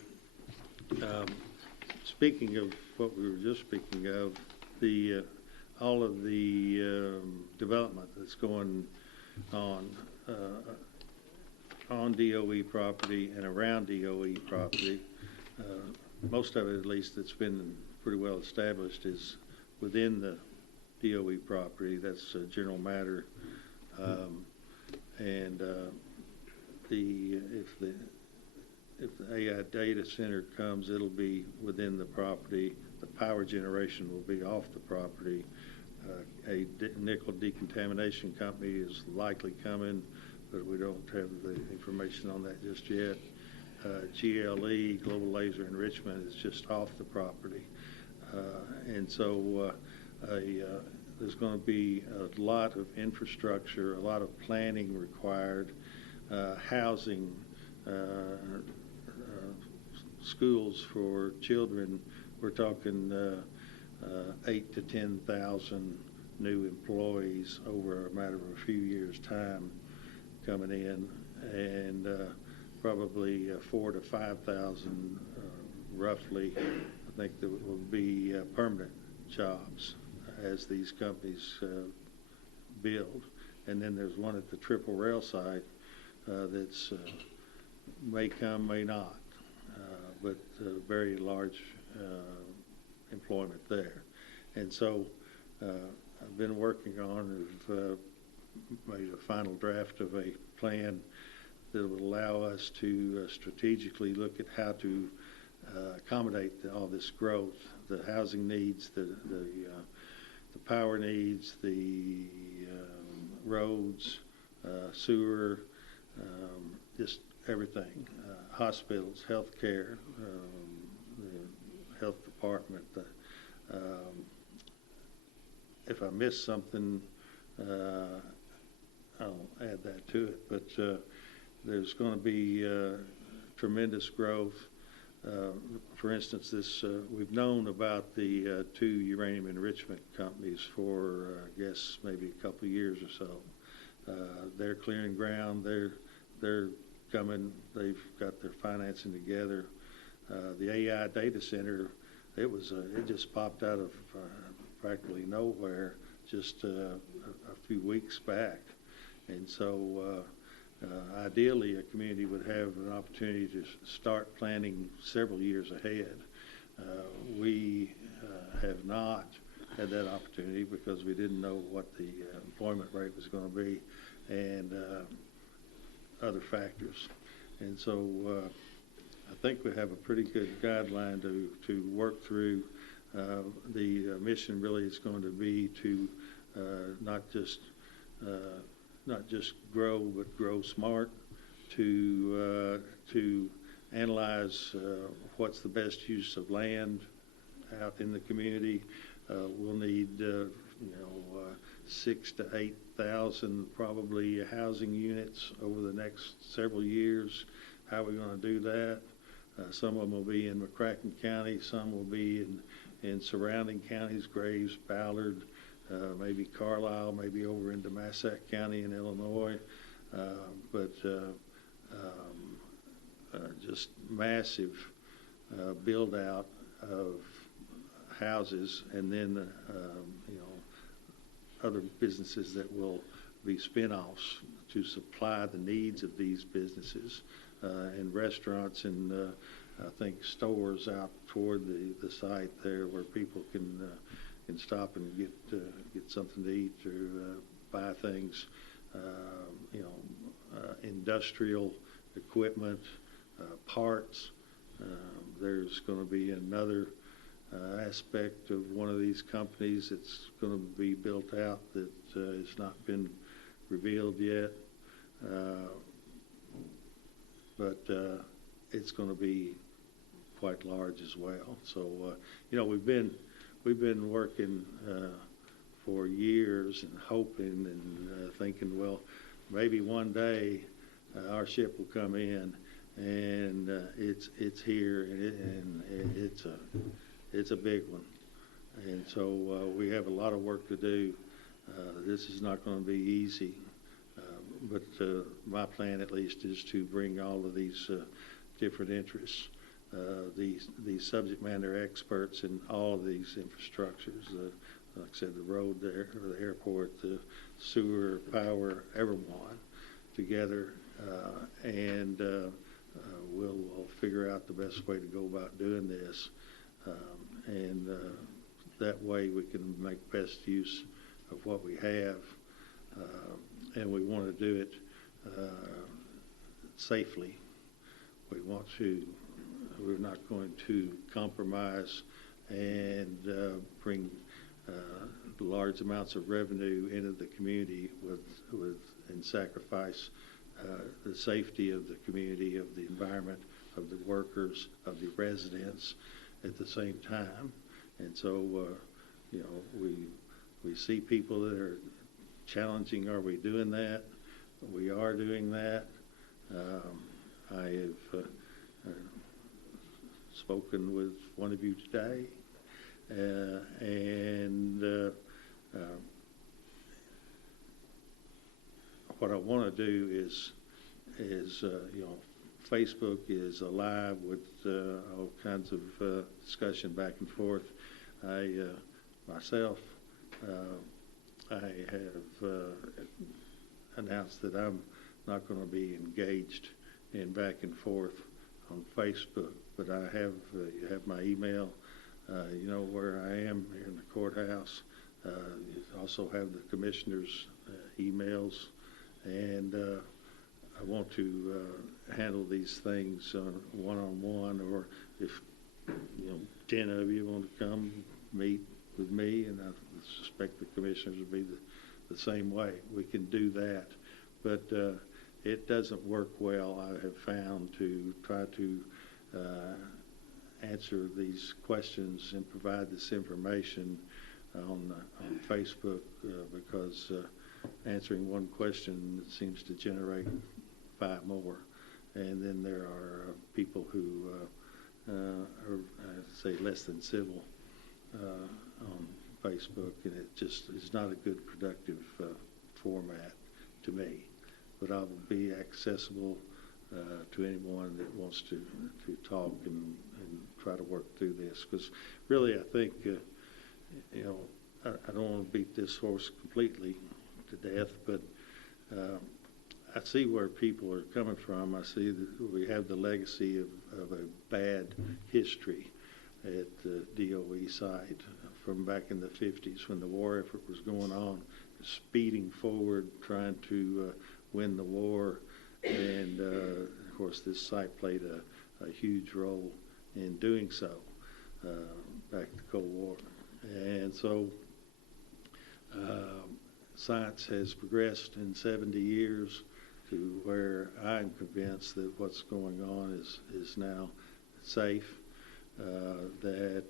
Speaking of what we were just speaking of, all of the development that's going on DOE property and around DOE property, most of it at least that's been pretty well established is within the DOE property. That's a general matter. If the AI data center comes, it'll be within the property. The power generation will be off the property. A nickel decontamination company is likely coming, but we don't have the information on that just yet. GLE, Global Laser Enrichment, is just off the property. And so there's going to be a lot of infrastructure, a lot of planning required, housing, schools for children. We're talking 8,000 to 10,000 new employees over a matter of a few years' time coming in, and probably 4,000 to 5,000 roughly, I think, that will be permanent jobs as these companies build. And then there's one at the Triple Rail site that's may come, may not, but very large employment there. And so I've been working on, made a final draft of a plan that would allow us to strategically look at how to accommodate all this growth, the housing needs, the power needs, the roads, sewer, just everything, hospitals, health care, the health department. If I miss something, I'll add that to it. But there's going to be tremendous growth. For instance, we've known about the two uranium enrichment companies for, I guess, maybe a couple of years or so. They're clearing ground. They're coming. They've got their financing together. The AI data center, it just popped out of practically nowhere just a few weeks back. And so ideally, a community would have an opportunity to start planning several years ahead. We have not had that opportunity because we didn't know what the employment rate was going to be and other factors. And so I think we have a pretty good guideline to work through. The mission really is going to be to not just grow, but grow smart, to analyze what's the best use of land out in the community. We'll need 6,000 to 8,000 probably housing units over the next several years. How are we going to do that? Some of them will be in McCracken County, some will be in surrounding counties, Graves, Ballard, maybe Carlisle, maybe over into Massac County in Illinois, but just massive build out of houses, and then, other businesses that will be spin-offs to supply the needs of these businesses, and restaurants and I think stores out toward the site there where people can stop and get something to eat or buy things, industrial equipment, parts. There's going to be another aspect of one of these companies that's going to be built out that has not been revealed yet, but it's going to be quite large as well. So we've been working for years and hoping and thinking, well, maybe one day our ship will come in, and it's here, and it's a big one, and so we have a lot of work to do. This is not going to be easy, but my plan at least is to bring all of these different interests, these subject matter experts in all of these infrastructures, like I said, the road there, or the airport, the sewer, power, everyone together, and we'll figure out the best way to go about doing this, and that way we can make best use of what we have, and we want to do it safely. We're not going to compromise and bring large amounts of revenue into the community and sacrifice the safety of the community, of the environment, of the workers, of the residents at the same time. And so, we see people that are challenging, are we doing that? We are doing that. I have spoken with one of you today, and what I want to do is Facebook is alive with all kinds of discussion back and forth. Myself, I have announced that I'm not going to be engaged in back and forth on Facebook, but I have you have my email. You know where I am here in the courthouse. You also have the commissioner's emails, and I want to handle these things one-on-one, or if 10 of you want to come meet with me, and I suspect the commissioners will be the same way. We can do that, but it doesn't work well, I have found, to try to answer these questions and provide this information on Facebook, because answering one question seems to generate 5 more, and then there are people who are, I'd say, less than civil on Facebook, and it just is not a good, productive format to me. But I will be accessible to anyone that wants to talk and try to work through this, because really I think, I don't want to beat this horse completely to death, but I see where people are coming from. I see that we have the legacy of a bad history at the DOE site from back in the 50s when the war effort was going on, speeding forward, trying to win the war. And, of course, this site played a huge role in doing so back in the Cold War. And so science has progressed in 70 years to where I'm convinced that what's going on is now safe, that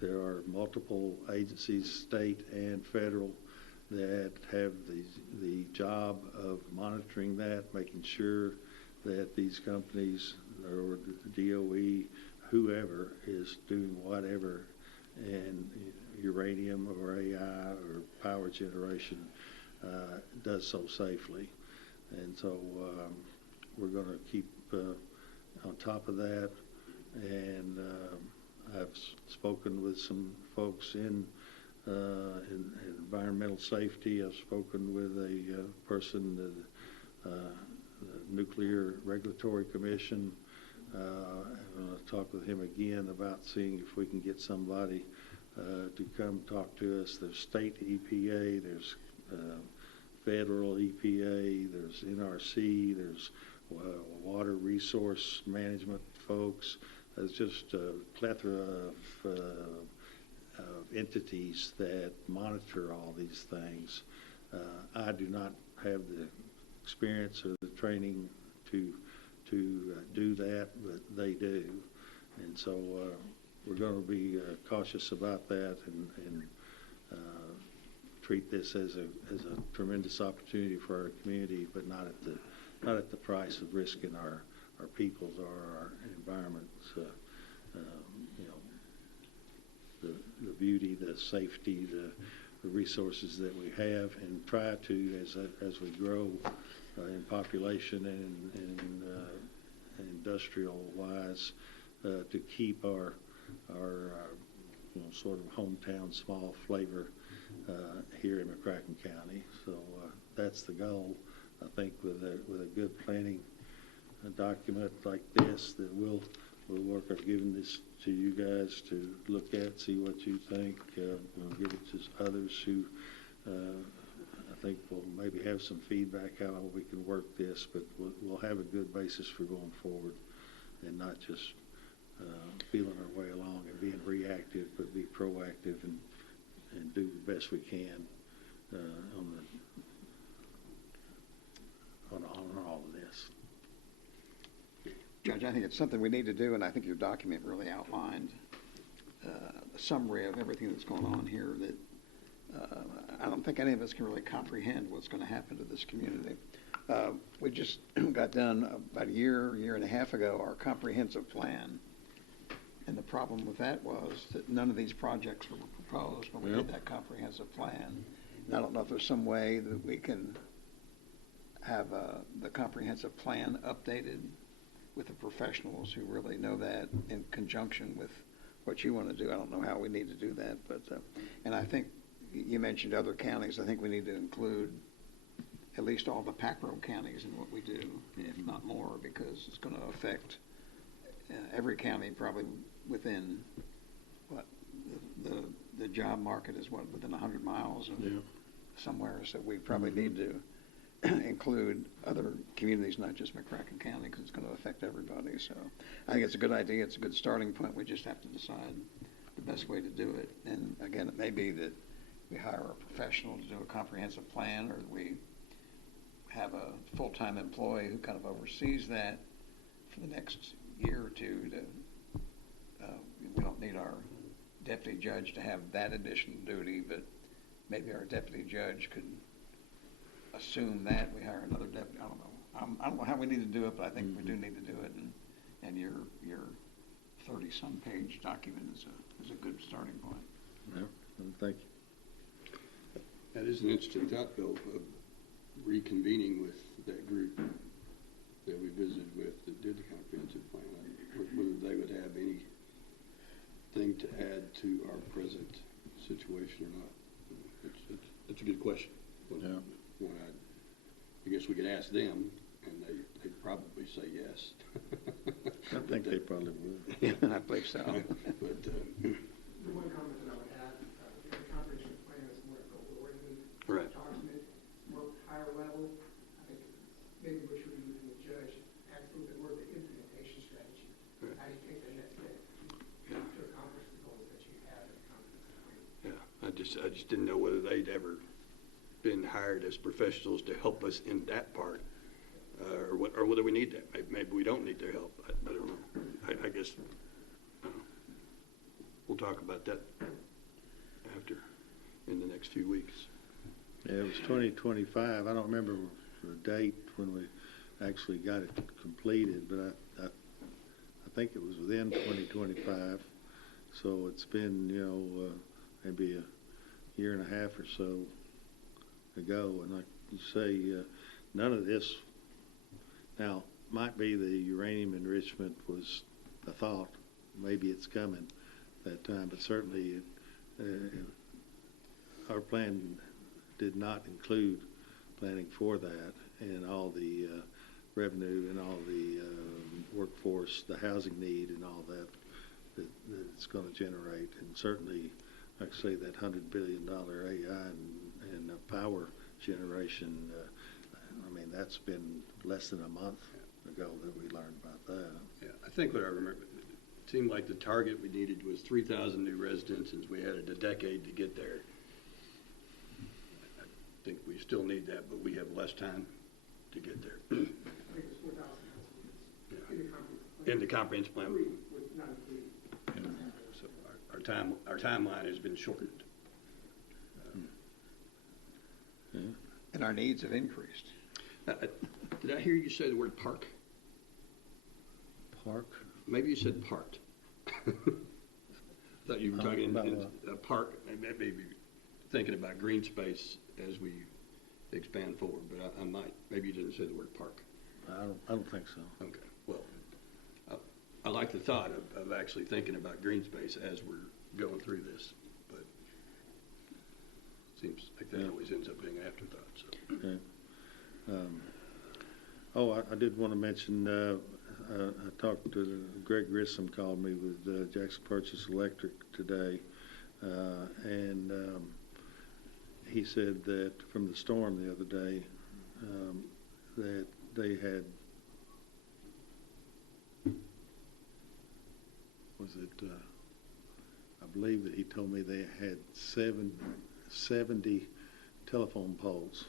there are multiple agencies, state and federal, that have the job of monitoring that, making sure that these companies or the DOE, whoever, is doing whatever, and uranium or AI or power generation does so safely. And so we're going to keep on top of that, and I've spoken with some folks in environmental safety. I've spoken with a person, the Nuclear Regulatory Commission. I'm going to talk with him again about seeing if we can get somebody to come talk to us. There's state EPA, there's federal EPA, there's NRC, there's water resource management folks. There's just a plethora of entities that monitor all these things. I do not have the experience or the training to do that, but they do. And so we're going to be cautious about that and treat this as a tremendous opportunity for our community, but not at the price of risking our peoples or our environments. The beauty, the safety, the resources that we have, and try to, as we grow in population and industrial wise, to keep our sort of hometown small flavor here in McCracken County. So that's the goal. I think with a good planning document like this, that we'll work on giving this to you guys to look at, see what you think. We'll give it to others who I think will maybe have some feedback how we can work this, but we'll have a good basis for going forward and not just feeling our way along and being reactive, but be proactive and do the best we can on all of this. Judge, I think it's something we need to do, and I think your document really outlined a summary of everything that's going on here that I don't think any of us can really comprehend what's going to happen to this community. We just got done about a year and a half ago, our comprehensive plan. And the problem with that was that none of these projects were proposed when we did that comprehensive plan. And I don't know if there's some way that we can have the comprehensive plan updated with the professionals who really know that in conjunction with what you want to do. I don't know how we need to do that, but and I think you mentioned other counties. I think we need to include at least all the PAC road counties in what we do, if not more, because it's going to affect every county probably within what the job market is within 100 miles of somewhere. So we probably need to include other communities, not just McCracken County, because it's going to affect everybody. So I think it's a good idea. It's a good starting point. We just have to decide the best way to do it. And again, it may be that we hire a professional to do a comprehensive plan, or we have a full-time employee who kind of oversees that for the next year or two. We don't need our deputy judge to have that additional duty, but maybe our deputy judge could assume that. We hire another deputy. I don't know. I don't know how we need to do it, but I think we do need to do it. And your 30-some page document is a good starting point. Yeah, thank you. That is an interesting thought, Bill, of reconvening with that group that we visited with that did the comprehensive plan, whether they would have anything to add to our present situation or not. It's a good question. I guess we could ask them, and they'd probably say yes. I think they probably would. Yeah, I believe so. But the one comment that I would add, the comprehensive plan is more goal-oriented. Right. Document, more higher level. I think maybe what you're doing from the judge adds a little bit more of the implementation strategy. Right. How do you take the next step to accomplish the goals that you have in the comprehensive plan? yeah, I just didn't know whether they'd ever been hired as professionals to help us in that part, or whether we need that. Maybe we don't need their help. I don't know. I guess we'll talk about that after in the next few weeks. Yeah, it was 2025. I don't remember the date when we actually got it completed, but I think it was within 2025. So it's been, maybe a year and a half or so ago. And like you say, none of this now might be the uranium enrichment was a thought. Maybe it's coming, that time, but certainly our plan did not include planning for that and all the revenue and all the workforce, the housing need and all that it's going to generate. And certainly, like I say, that $100 billion AI and power generation, I mean, that's been less than a month ago that we learned about that. Yeah, I think what I remember, it seemed like the target we needed was 3,000 new residences. We had a decade to get there. I think we still need that, but we have less time to get there. I think it's 4,000 in the comprehensive plan. Not included. So our timeline has been shortened. And our needs have increased. Did I hear you say the word park? Park? Maybe you said part. I thought you were talking about a park, maybe thinking about green space as we expand forward, but I might, maybe you didn't say the word park. I don't think so. Okay, well, I like the thought of actually thinking about green space as we're going through this, but it seems like that always ends up being an afterthought, so. Okay. I did want to mention, I talked to Greg Grissom, called me with Jackson Purchase Electric today, and he said that from the storm the other day, that they had, I believe that he told me they had 70 telephone poles,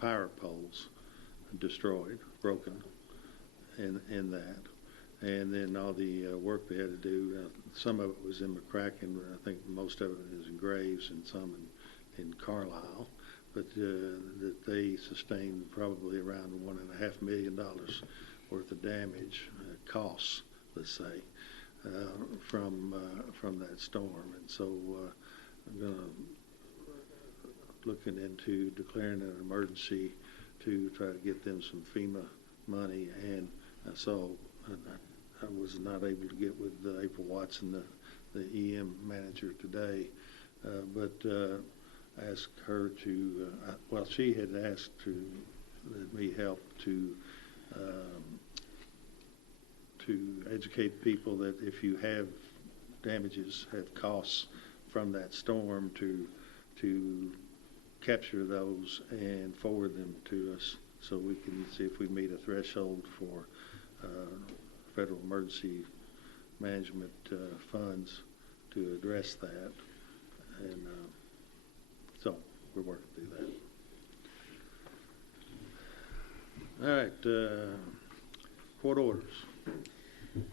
power poles destroyed, broken in that. And then all the work they had to do, some of it was in McCracken, I think most of it is in Graves and some in Carlisle, but that they sustained probably around $1.5 million worth of damage, costs, let's say, from that storm. And so I'm going to looking into declaring an emergency to try to get them some FEMA money. And so I was not able to get with April Watson, the EM manager today, but asked her to, she had asked to let me help to educate people that if you have damages, have costs from that storm, to capture those and forward them to us so we can see if we meet a threshold for federal emergency management funds to address that. And so we're working through that. All right, court orders.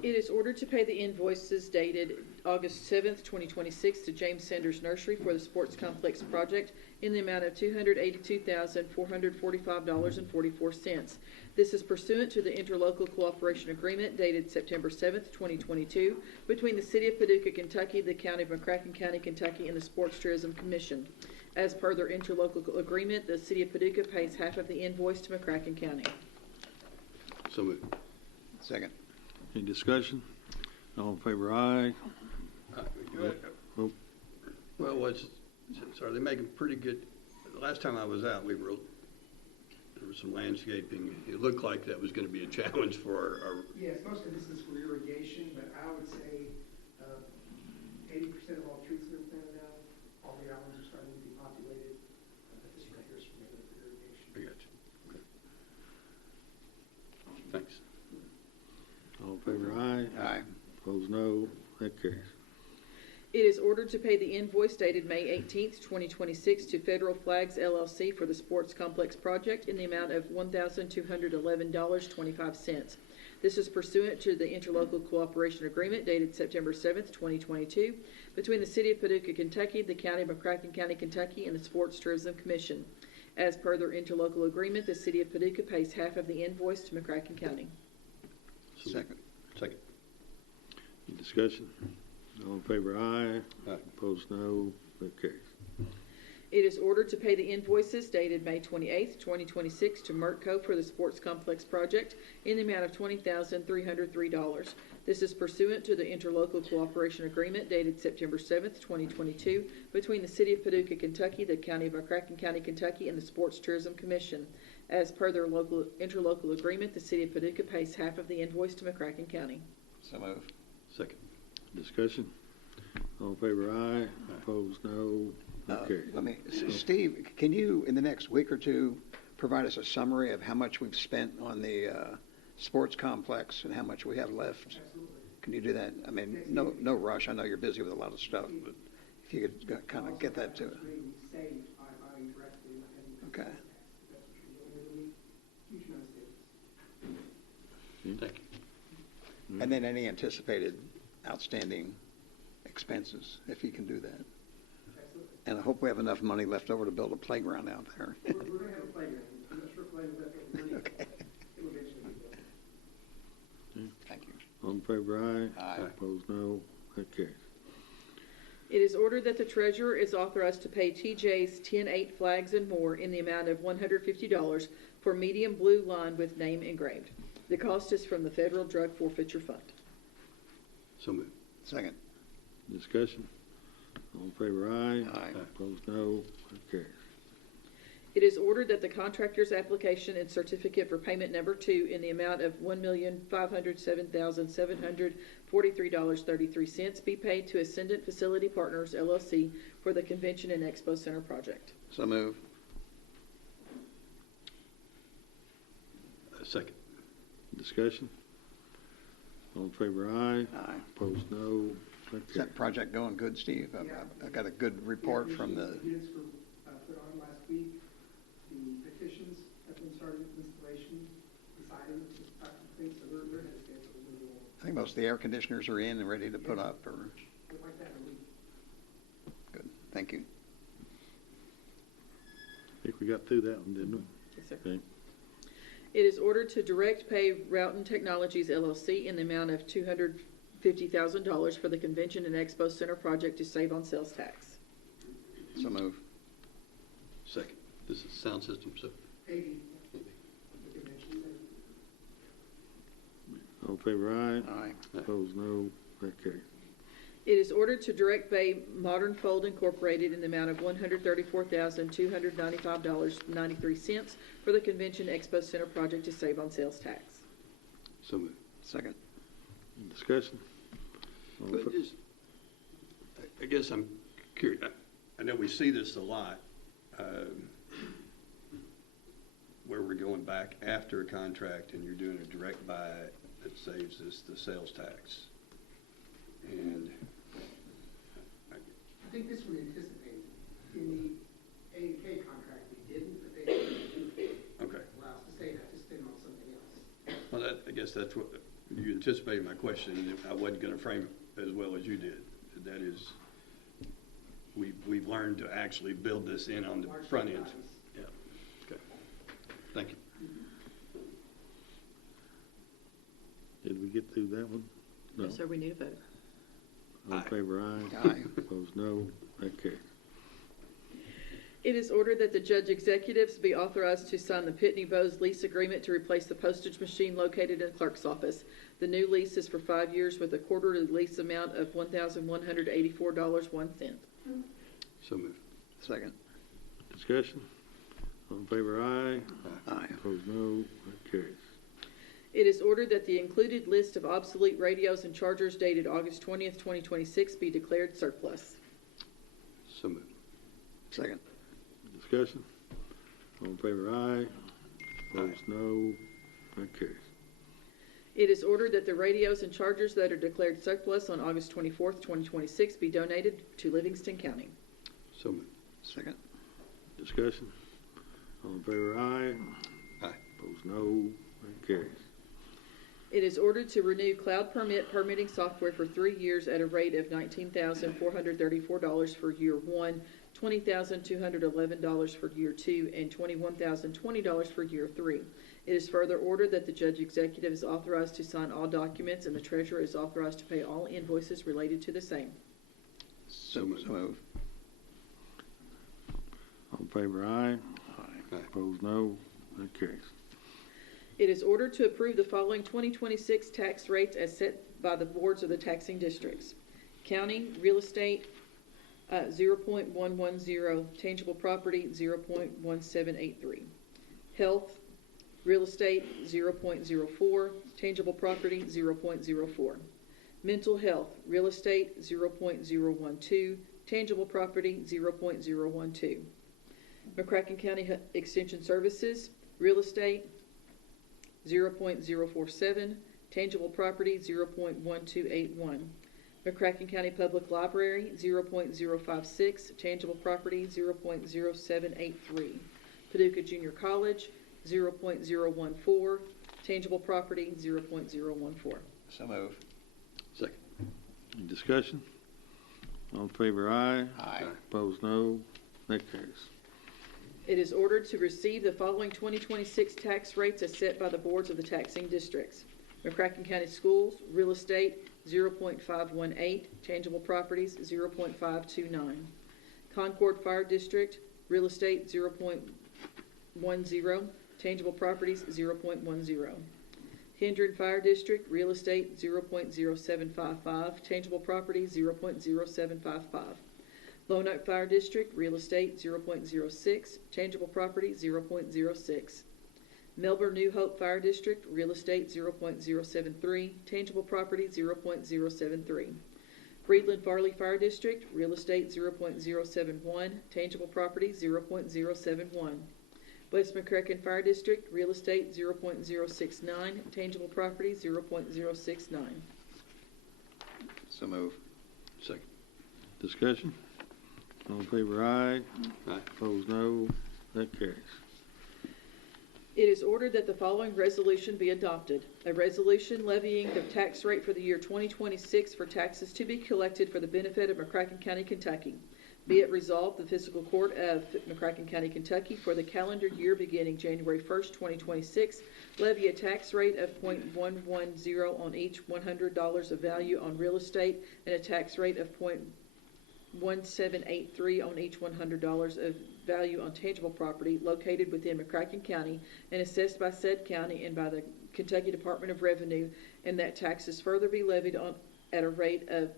It is ordered to pay the invoices dated August 7th, 2026 to James Sanders Nursery for the Sports Complex project in the amount of $282,445.44. This is pursuant to the interlocal cooperation agreement dated September 7th, 2022 between the City of Paducah, Kentucky, the County of McCracken County, Kentucky, and the Sports Tourism Commission. As per their interlocal agreement, the City of Paducah pays half of the invoice to McCracken County. So moved. Second. Any discussion? All in favor, aye. Well, so are they making pretty good? The last time I was out, there was some landscaping. It looked like that was going to be a challenge for our Yes, most of this is for irrigation, but I would say 80% of all trees have been planted out. All the islands are starting to be populated. This right here is for irrigation. I got you. Okay. Thanks. All in favor, aye. Aye. Opposed, no. That carries. It is ordered to pay the invoice dated May 18th, 2026 to Federal Flags LLC for the Sports Complex project in the amount of $1,211.25. This is pursuant to the interlocal cooperation agreement dated September 7th, 2022 between the City of Paducah, Kentucky, the County of McCracken County, Kentucky, and the Sports Tourism Commission. As per their interlocal agreement, the City of Paducah pays half of the invoice to McCracken County. Second. Second. Any discussion? All in favor, aye. Aye. Opposed, no. That carries. It is ordered to pay the invoices dated May 28th, 2026 to Mertco for the Sports Complex project in the amount of $20,303. This is pursuant to the interlocal cooperation agreement dated September 7th, 2022, between the City of Paducah, Kentucky, the County of McCracken County, Kentucky, and the Sports Tourism Commission. As per their interlocal agreement, the City of Paducah pays half of the invoice to McCracken County. So move. Second. Discussion. All in favor, aye. Opposed, no. Okay. Steve, can you, in the next week or two, provide us a summary of how much we've spent on the sports complex and how much we have left? Absolutely. Can you do that? I mean, no rush. I know you're busy with a lot of stuff, but if you could kind of get that to us. Okay. Thank you. And then any anticipated outstanding expenses, if you can do that. Absolutely. And I hope we have enough money left over to build a playground out there. We're going to have a playground. I'm not sure if playground's left over money. Okay. It will eventually be built. Thank you. All in favor, aye. Aye. Opposed, no. That carries. It is ordered that the treasurer is authorized to pay TJ's 10-8 flags and more in the amount of $150 for medium blue line with name engraved. The cost is from the Federal Drug Forfeiture Fund. So moved. Second. Discussion. All in favor, aye. Aye. Opposed, no. That carries. It is ordered that the contractor's application and certificate for payment number 2 in the amount of $1,507,743.33 be paid to Ascendant Facility Partners, LLC, for the Convention and Expo Center project. So move. Second. Discussion. All in favor, aye. Aye. Opposed, no. That Is carries. that project going good, Steve? I got a good report from the... Bids were put on last week. The petitions have been started, installation, deciding to start complete, so we're ahead of schedule. I think most of the air conditioners are in and ready to put up. Or Like that in a week. good. Thank you. I think we got through that one, didn't we? Yes, sir. Okay. It is ordered to direct pay Roughton Technologies, LLC, in the amount of $250,000 for the Convention and Expo Center project to save on sales tax. So move. Second. This is sound system, so. Maybe. The convention center. All in favor, aye. Aye. Opposed, no. That carries. It is ordered to direct pay Modern Fold Incorporated in the amount of $134,295.93 for the Convention Expo Center project to save on sales tax. So moved. Second. Discussion. All in fa- I guess I'm curious. I know we see this a lot, where we're going back after a contract and you're doing a direct buy that saves us the sales tax. And I think this would anticipate. In the A&K contract, we didn't, but they okay. allow us to say that to spend on something else. Well, I guess that's what you anticipated my question. And I wasn't going to frame it as well as you did. That is, we've learned to actually build this in on the front end. Yeah. Okay. Thank you. Did we get through that one? No. Yes, sir, we need a vote. All in favor, aye. Aye. Opposed, no. That carries. It is ordered that the judge executives be authorized to sign the Pitney Bowes lease agreement to replace the postage machine located in the clerk's office. The new lease is for 5 years with a quarterly lease amount of $1,184.01. So moved. Second. Discussion. All in favor, aye. Aye. Opposed, no. That carries. It is ordered that the included list of obsolete radios and chargers dated August 20th, 2026 be declared surplus. So moved. Second. Discussion. All in favor, aye. Opposed, no. That carries. It is ordered that the radios and chargers that are declared surplus on August 24th, 2026 be donated to Livingston County. So moved. Second. Discussion. All in favor, aye. Aye. Opposed, no. That carries. It is ordered to renew cloud permitting software for 3 years at a rate of $19,434 for year 1, $20,211 for year 2, and $21,020 for year 3. It is further ordered that the judge executive is authorized to sign all documents and the treasurer is authorized to pay all invoices related to the same. So move. All in favor, aye. Aye. Opposed, no. That carries. It is ordered to approve the following 2026 tax rates as set by the boards of the taxing districts. County, real estate, 0.110, tangible property, 0.1783. Health, real estate, 0.04, tangible property, 0.04. Mental health, real estate, 0.012, tangible property, 0.012. McCracken County Extension Services, real estate, 0.047, tangible property, 0.1281. McCracken County Public Library, 0.056, tangible property, 0.0783. Paducah Junior College, 0.014, tangible property, 0.014. So move. Second. Any discussion? All in favor, aye. Aye. Opposed, no. That carries. It is ordered to receive the following 2026 tax rates as set by the boards of the taxing districts. McCracken County Schools, real estate, 0.518, tangible properties, 0.529. Concord Fire District, real estate, 0.10, tangible properties, 0.10. Hendron Fire District, real estate, 0.0755, tangible property, 0.0755. Lone Oak Fire District, real estate, 0.06, tangible property, 0.06. Melbourne New Hope Fire District, real estate, 0.073, tangible property, 0.073. Friedland Farley Fire District, real estate, 0.071, tangible property, 0.071. West McCracken Fire District, real estate, 0.069, tangible property, 0.069. So move. Second. Discussion? All in favor, aye. Aye. Opposed, no. That carries. It is ordered that the following resolution be adopted. A resolution levying the tax rate for the year 2026 for taxes to be collected for the benefit of McCracken County, Kentucky. Be it resolved, the Fiscal Court of McCracken County, Kentucky, for the calendar year beginning January 1st, 2026, levy a tax rate of .110 on each $100 of value on real estate and a tax rate of .1783 on each $100 of value on tangible property located within McCracken County and assessed by said county and by the Kentucky Department of Revenue, and that taxes further be levied on at a rate of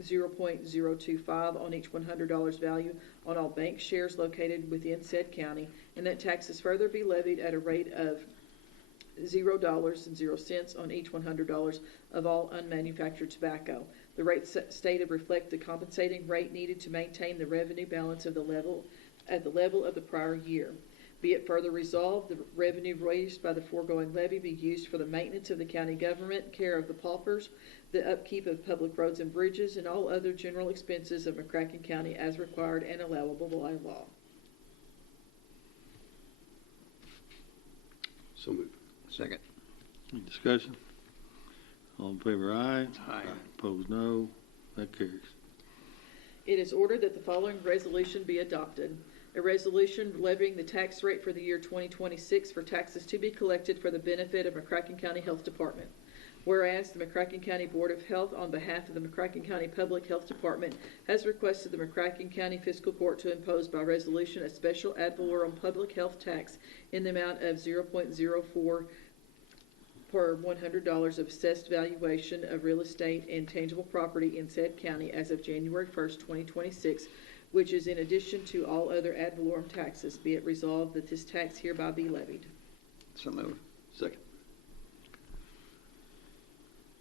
0.025 on each $100 value on all bank shares located within said county, and that taxes further be levied at a rate of $0.00 on each $100 of all unmanufactured tobacco. The rates stated reflect the compensating rate needed to maintain the revenue balance of the level of the prior year. Be it further resolved, the revenue raised by the foregoing levy be used for the maintenance of the county government, care of the paupers, the upkeep of public roads and bridges, and all other general expenses of McCracken County as required and allowable by law. So moved. Second. Any discussion? All in favor, aye. Aye. Opposed, no. That carries. It is ordered that the following resolution be adopted. A resolution levying the tax rate for the year 2026 for taxes to be collected for the benefit of McCracken County Health Department. Whereas the McCracken County Board of Health, on behalf of the McCracken County Public Health Department, has requested the McCracken County Fiscal Court to impose by resolution a special ad valorem public health tax in the amount of 0.04 per $100 of assessed valuation of real estate and tangible property in said county as of January 1st, 2026, which is in addition to all other ad valorem taxes. Be it resolved that this tax hereby be levied. So move. Second.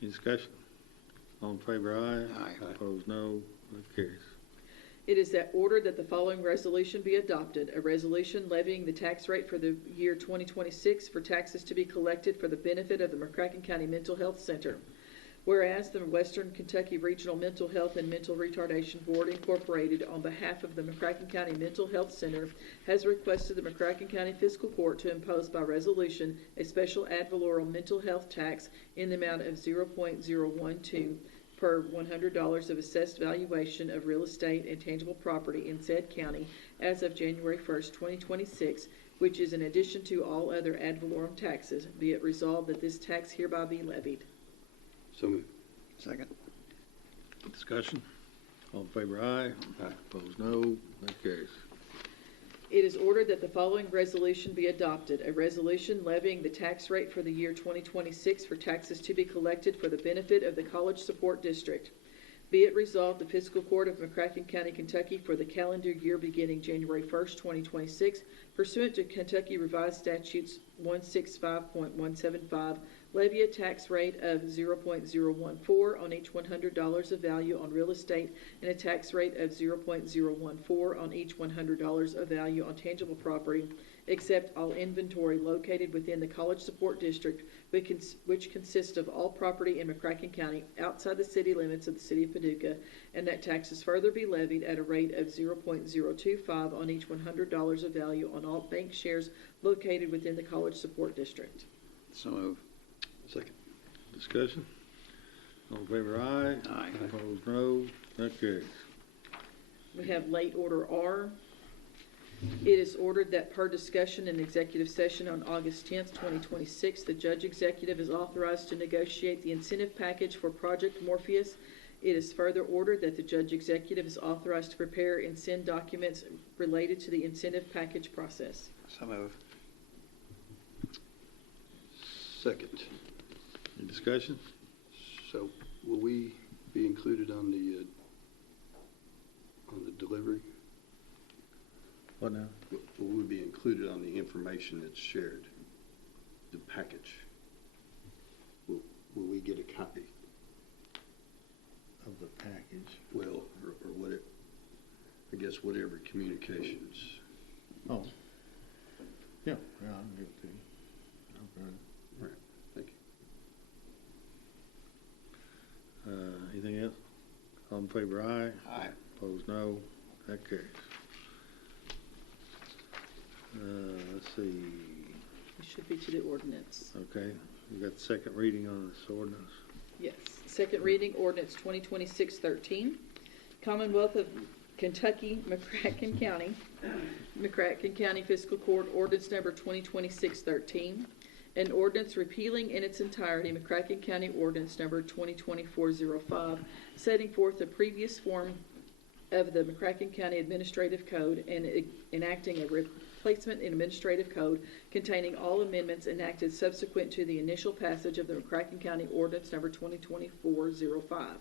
Any discussion? All in favor, aye. Aye. Opposed, no. That carries. It is that ordered that the following resolution be adopted. A resolution levying the tax rate for the year 2026 for taxes to be collected for the benefit of the McCracken County Mental Health Center. Whereas the Western Kentucky Regional Mental Health and Mental Retardation Board, Incorporated, on behalf of the McCracken County Mental Health Center, has requested the McCracken County Fiscal Court to impose by resolution a special ad valorem mental health tax in the amount of 0.012 per $100 of assessed valuation of real estate and tangible property in said county as of January 1st, 2026, which is in addition to all other ad valorem taxes. Be it resolved that this tax hereby be levied. So moved. Second. Discussion? All in favor, aye. Aye. Opposed, no. That carries. It is ordered that the following resolution be adopted. A resolution levying the tax rate for the year 2026 for taxes to be collected for the benefit of the College Support District. Be it resolved, the Fiscal Court of McCracken County, Kentucky, for the calendar year beginning January 1st, 2026, pursuant to Kentucky Revised Statutes 165.175, levy a tax rate of 0.014 on each $100 of value on real estate and a tax rate of 0.014 on each $100 of value on tangible property, except all inventory located within the College Support District, which consists of all property in McCracken County outside the city limits of the city of Paducah, and that taxes further be levied at a rate of 0.025 on each $100 of value on all bank shares located within the College Support District. So move. Second. Discussion? All in favor, aye. Aye. Opposed, no. That carries. We have late order R. It is ordered that per discussion in executive session on August 10th, 2026, the judge executive is authorized to negotiate the incentive package for Project Morpheus. It is further ordered that the judge executive is authorized to prepare and send documents related to the incentive package process. So move. Second. Any discussion? So will we be included on the delivery? What now? Will we be included on the information that's shared, the package? Will we get a copy? Of the package? Well, or what it, I guess whatever communications. Oh. Yeah, I can give it to you. Okay. Right, thank you. Anything else? All in favor, aye. Aye. Opposed, no. That carries. Let's see. It should be to the ordinance. Okay, we got the second reading on this ordinance. Yes. Second reading, ordinance 2026-13. Commonwealth of Kentucky, McCracken County Fiscal Court, ordinance number 2026-13. An ordinance repealing in its entirety McCracken County ordinance number 2024-05, setting forth the previous form of the McCracken County Administrative Code and enacting a replacement in Administrative Code containing all amendments enacted subsequent to the initial passage of the McCracken County Ordinance Number 2024-05.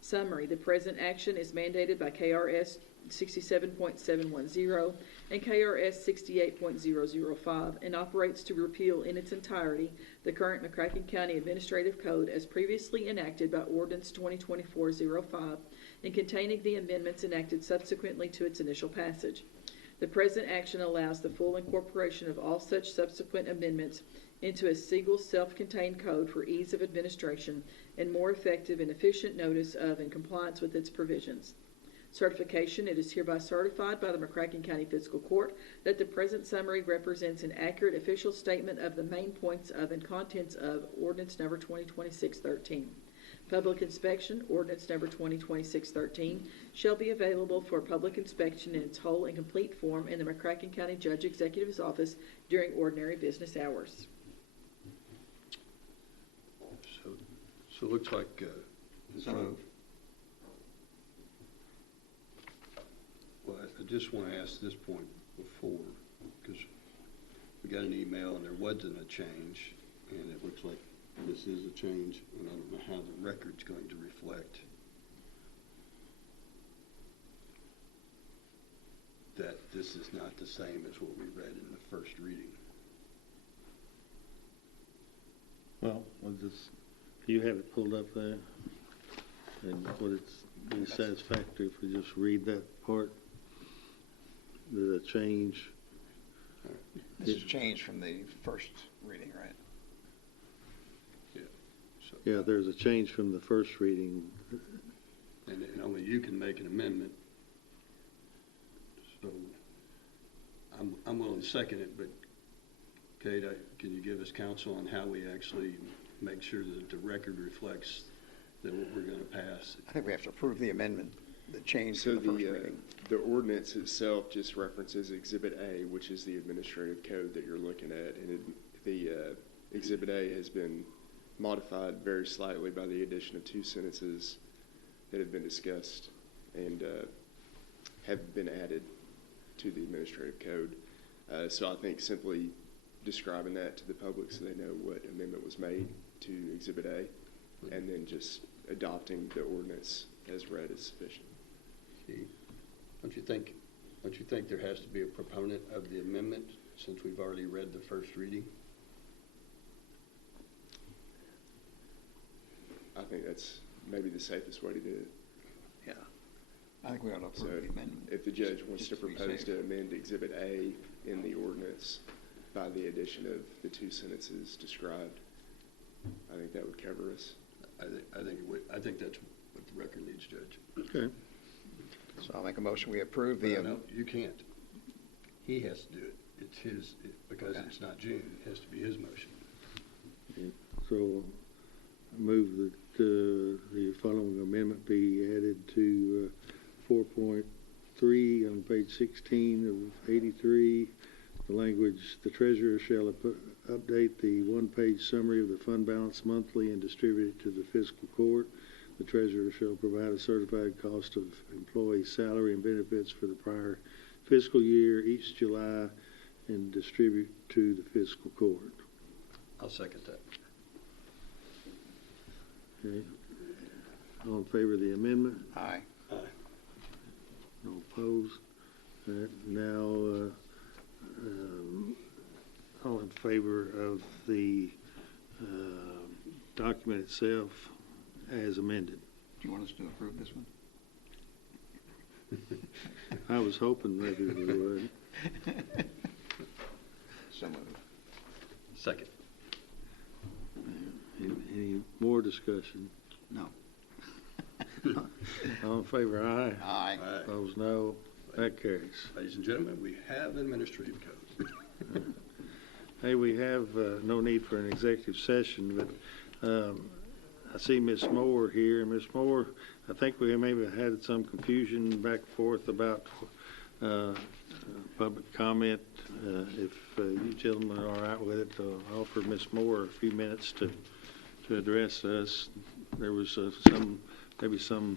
Summary: the present action is mandated by KRS 67.710 and KRS 68.005 and operates to repeal in its entirety the current McCracken County Administrative Code as previously enacted by Ordinance 2024-05 and containing the amendments enacted subsequently to its initial passage. The present action allows the full incorporation of all such subsequent amendments into a single self-contained code for ease of administration and more effective and efficient notice of and compliance with its provisions. Certification: it is hereby certified by the McCracken County Fiscal Court that the present summary represents an accurate official statement of the main points of and contents of ordinance number 2026-13. Public inspection, ordinance number 2026-13, shall be available for public inspection in its whole and complete form in the McCracken County Judge Executive's office during ordinary business hours. So it looks like, well, I just want to ask this point before, because we got an email and there wasn't a change, and it looks like this is a change, and I don't know how the record's going to reflect that this is not the same as what we read in the first reading. Well, you have it pulled up there, and would it be satisfactory if we just read that part? The change. This is changed from the first reading, right? Yeah, there's a change from the first reading. And only you can make an amendment. So I'm willing to second it, but Kate, can you give us counsel on how we actually make sure that the record reflects that what we're going to pass? I think we have to approve the amendment, the change So to the first reading. The ordinance itself just references Exhibit A, which is the administrative code that you're looking at, and the Exhibit A has been modified very slightly by the addition of two sentences that have been discussed and have been added to the administrative code. So I think simply describing that to the public so they know what amendment was made to Exhibit A, and then just adopting the ordinance as read is sufficient. See, don't you think there has to be a proponent of the amendment since we've already read the first reading? I think that's maybe the safest way to do it. Yeah. I think we ought to approve the amendment. If the judge wants to Just to be propose safe. to amend Exhibit A in the ordinance by the addition of the two sentences described, I think that would cover us. I think that's what the record needs, Judge. Okay. So I'll make a motion, we approve the. No, you can't. He has to do it. It's his, because it's not June, it has to be his motion. So I move that the following amendment be added to 4.3 on page 16 of 83. The language, the treasurer shall update the one-page summary of the fund balance monthly and distribute it to the fiscal court. The treasurer shall provide a certified cost of employee salary and benefits for the prior fiscal year each July and distribute to the fiscal court. I'll second that. Okay. All in favor of the amendment? Aye. Aye. No opposed? All right, now, all in favor of the document itself as amended? Do you want us to approve this one? I was hoping maybe we would. So moved. Second. Any more discussion? No. All in favor, aye. Aye. Opposed, no. That carries. Ladies and gentlemen, we have an administrative code. Hey, we have no need for an executive session, but I see Ms. Moore here. Ms. Moore, I think we maybe had some confusion back and forth about public comment. If you gentlemen are all right with it, I'll offer Ms. Moore a few minutes to address us. There was maybe some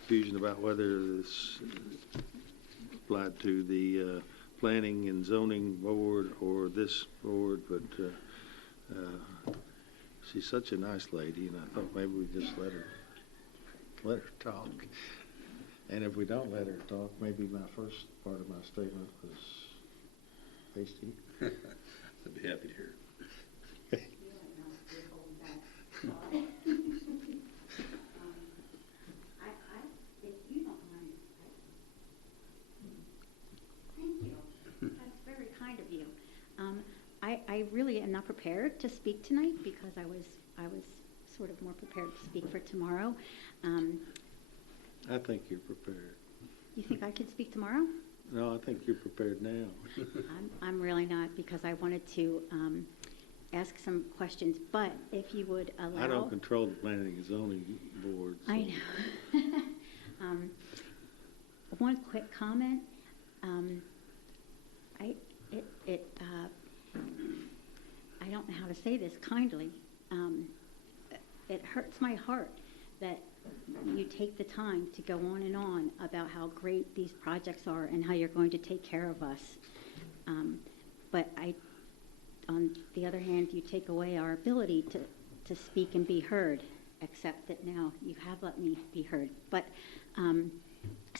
confusion about whether this applied to the Planning and Zoning Board or this board, but she's such a nice lady, and I thought maybe we just let her talk. And if we don't let her talk, maybe my first part of my statement was hasty. I'd be happy to hear. I really am not prepared to speak tonight because I was sort of more prepared to speak for tomorrow. I think you're prepared. You think I could speak tomorrow? No, I think you're prepared now. I'm really not, because I wanted to ask some questions, but if you would allow. I don't control the Planning and Zoning Board. So. I know. One quick comment. I don't know how to say this kindly. It hurts my heart that you take the time to go on and on about how great these projects are and how you're going to take care of us. But on the other hand, you take away our ability to speak and be heard, except that now you have let me be heard. But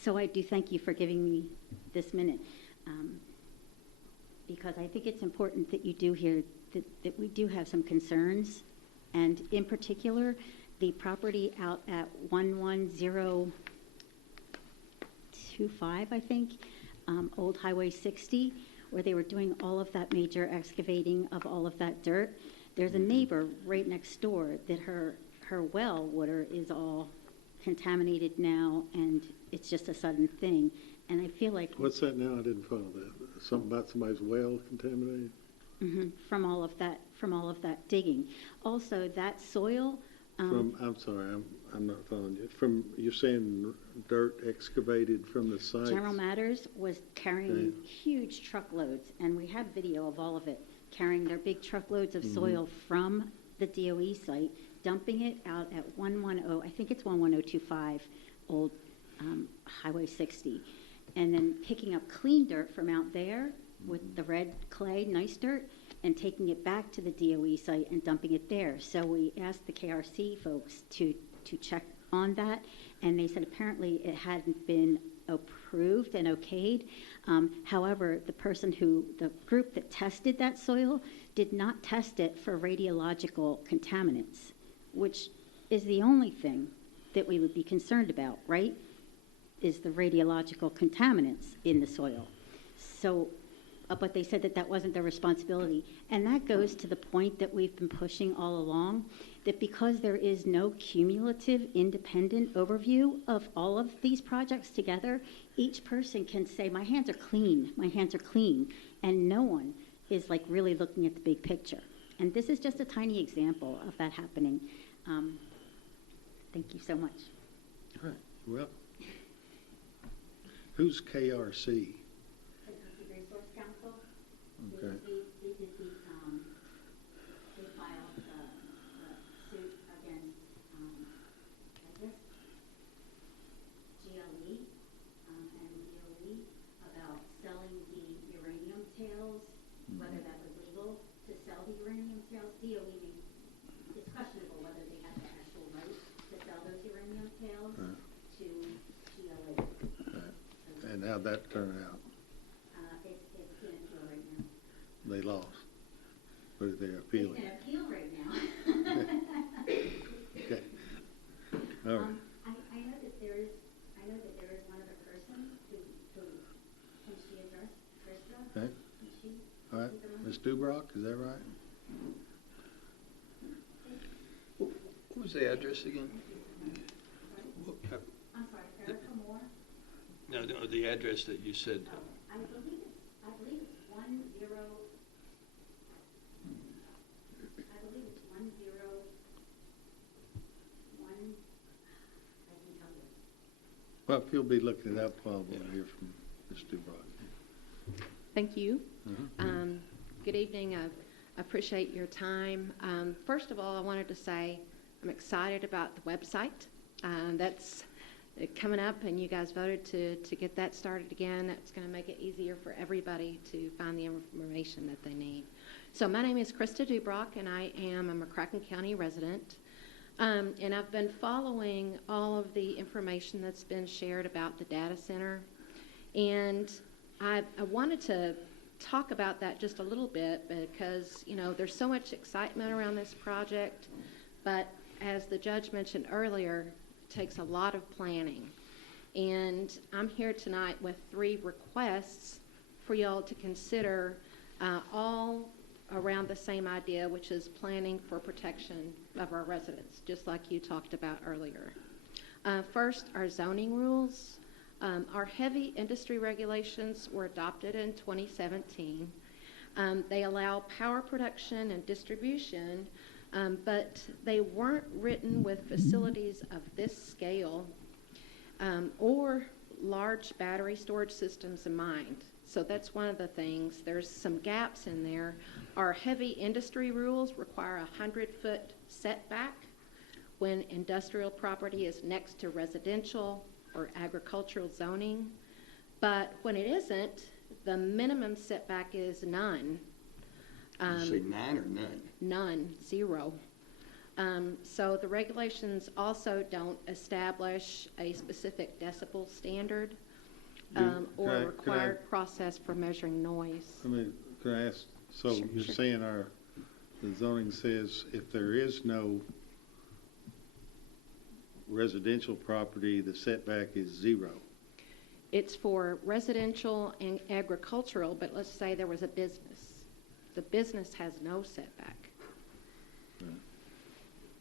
so I do thank you for giving me this minute, because I think it's important that you do hear that we do have some concerns, and in particular, the property out at 11025, I think, Old Highway 60, where they were doing all of that major excavating of all of that dirt. There's a neighbor right next door that her well water is all contaminated now, and it's just a sudden thing. And I feel like... What's that now? I didn't follow that. Something about somebody's well contaminated? From all of that digging. Also, that soil... I'm sorry, I'm not following you. You're saying dirt excavated from the site? General Matters was carrying huge truckloads, and we have video of all of it, carrying their big truckloads of soil from the DOE site, dumping it out at 110, I think it's 11025 Old Highway 60. and then picking up clean dirt from out there with the red clay, nice dirt, and taking it back to the DOE site and dumping it there. So we asked the KRC folks to check on that, and they said apparently it hadn't been approved and okayed. However, the group that tested that soil did not test it for radiological contaminants, which is the only thing that we would be concerned about, right? Is the radiological contaminants in the soil. So, but they said that that wasn't their responsibility. And that goes to the point that we've been pushing all along, that because there is no cumulative independent overview of all of these projects together, each person can say, my hands are clean, and no one is like really looking at the big picture. And this is just a tiny example of that happening. Thank you so much. All right. Well, who's KRC? Kentucky Resource Council. Okay. They filed the suit against, I guess, GLE and DOE about selling the uranium tails, whether that was legal to sell the uranium tails. DOE, it's questionable whether they had the actual right to sell those uranium tails to GLE. And how'd that turn out? It's in appeal right now. They lost. But they're appealing. It's in appeal right now. Okay. All right. I know that there is one other person who can she address Krista? Okay. Can she? All right. Ms. Dubrock, is that right? What was the address again? I'm sorry, Erica Moore? No, the address that you said. I believe it's 101. Well, if you'll be looking it up while we'll hear from Ms. Dubrock. Thank you. Good evening. I appreciate your time. First of all, I wanted to say I'm excited about the website. That's coming up, and you guys voted to get that started again. That's going to make it easier for everybody to find the information that they need. So my name is Krista Dubrock, and I am a McCracken County resident. And I've been following all of the information that's been shared about the data center. And I wanted to talk about that just a little bit because, you know, there's so much excitement around this project. But as the judge mentioned earlier, it takes a lot of planning. And I'm here tonight with 3 requests for y'all to consider, all around the same idea, which is planning for protection of our residents, just like you talked about earlier. First, our zoning rules. Our heavy industry regulations were adopted in 2017. They allow power production and distribution, but they weren't written with facilities of this scale or large battery storage systems in mind. So that's one of the things. There's some gaps in there. Our heavy industry rules require a 100-foot setback when industrial property is next to residential or agricultural zoning. But when it isn't, the minimum setback is none. You say 9 or none? None, 0. So the regulations also don't establish a specific decibel standard or required process for measuring noise. Can I ask, so you're saying the zoning says if there is no residential property, the setback is 0? It's for residential and agricultural, but let's say there was a business. The business has no setback.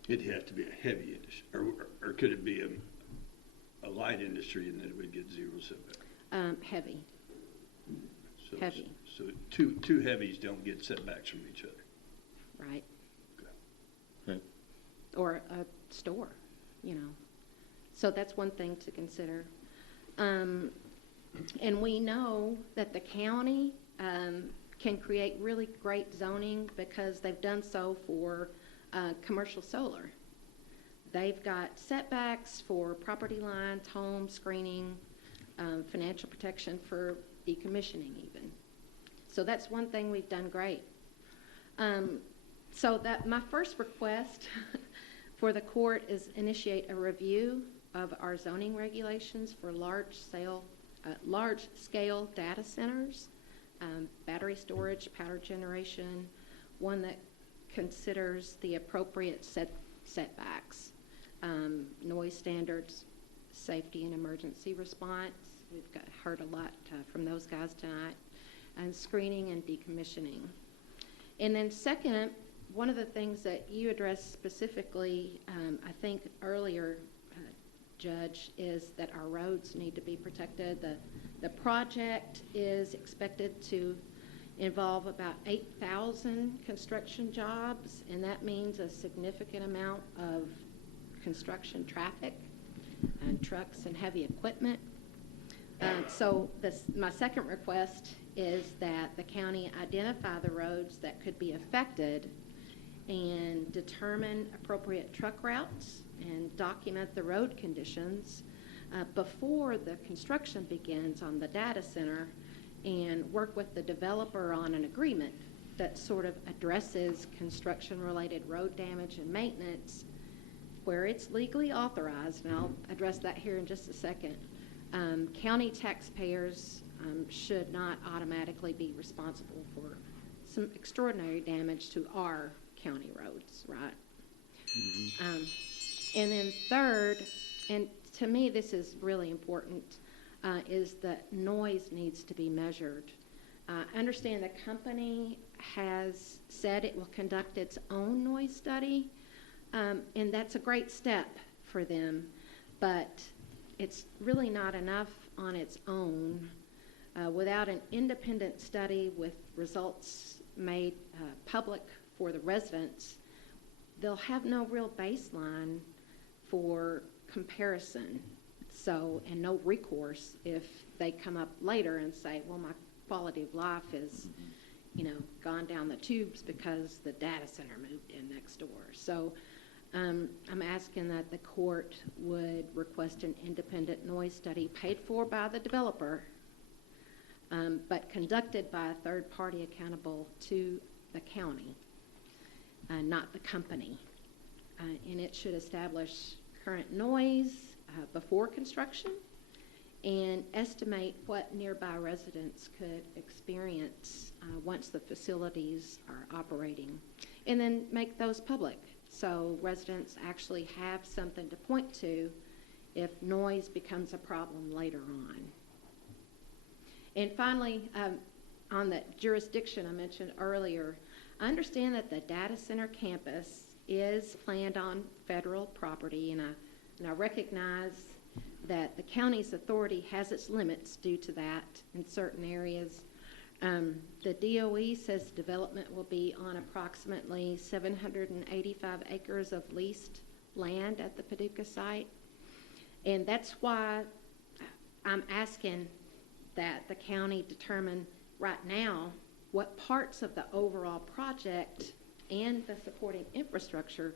It'd have to be a heavy industry, or could it be a light industry and then it would get 0 setback? Heavy. So, Heavy. So two heavies don't get setbacks from each other. Right. Okay. Or a store, you know. So that's one thing to consider. And we know that the county can create really great zoning because they've done so for commercial solar. They've got setbacks for property lines, home screening, financial protection for decommissioning even. So that's one thing we've done great. So that my first request for the court is initiate a review of our zoning regulations for large-scale data centers, battery storage, power generation, one that considers the appropriate setbacks, noise standards, safety and emergency response. We've heard a lot from those guys tonight, and screening and decommissioning. And then second, one of the things that you addressed specifically, I think earlier, Judge, is that our roads need to be protected. The project is expected to involve about 8,000 construction jobs, and that means a significant amount of construction traffic and trucks and heavy equipment. So my second request is that the county identify the roads that could be affected and determine appropriate truck routes and document the road conditions before the construction begins on the data center, and work with the developer on an agreement that sort of addresses construction-related road damage and maintenance where it's legally authorized, and I'll address that here in just a second. County taxpayers should not automatically be responsible for some extraordinary damage to our county roads, right? And then third, and to me this is really important, is that noise needs to be measured. Understand the company has said it will conduct its own noise study, and that's a great step for them, but it's really not enough on its own. Without an independent study with results made public for the residents, they'll have no real baseline for comparison. So, and no recourse if they come up later and say, well, my quality of life is, gone down the tubes because the data center moved in next door. So I'm asking that the court would request an independent noise study paid for by the developer, but conducted by a third party accountable to the county, not the company. And it should establish current noise before construction and estimate what nearby residents could experience once the facilities are operating, and then make those public so residents actually have something to point to if noise becomes a problem later on. And finally, on the jurisdiction I mentioned earlier, I understand that the data center campus is planned on federal property, and I recognize that the county's authority has its limits due to that in certain areas. The DOE says development will be on approximately 785 acres of leased land at the Paducah site. And that's why I'm asking that the county determine right now what parts of the overall project and the supporting infrastructure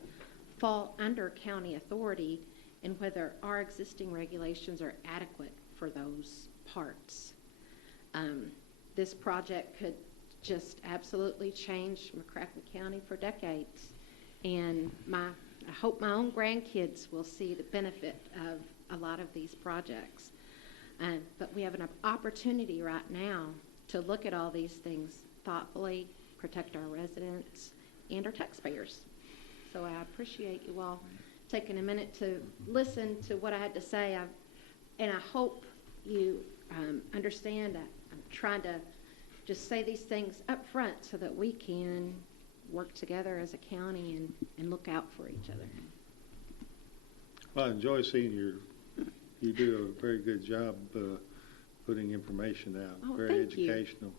fall under county authority, and whether our existing regulations are adequate for those parts. This project could just absolutely change McCracken County for decades, and I hope my own grandkids will see the benefit of a lot of these projects. But we have an opportunity right now to look at all these things thoughtfully, protect our residents and our taxpayers. So I appreciate you all taking a minute to listen to what I had to say. And I hope you understand that I'm trying to just say these things up front so that we can work together as a county and look out for each other. Well, I enjoy seeing you do a very good job putting information out. Oh, very thank you. educational.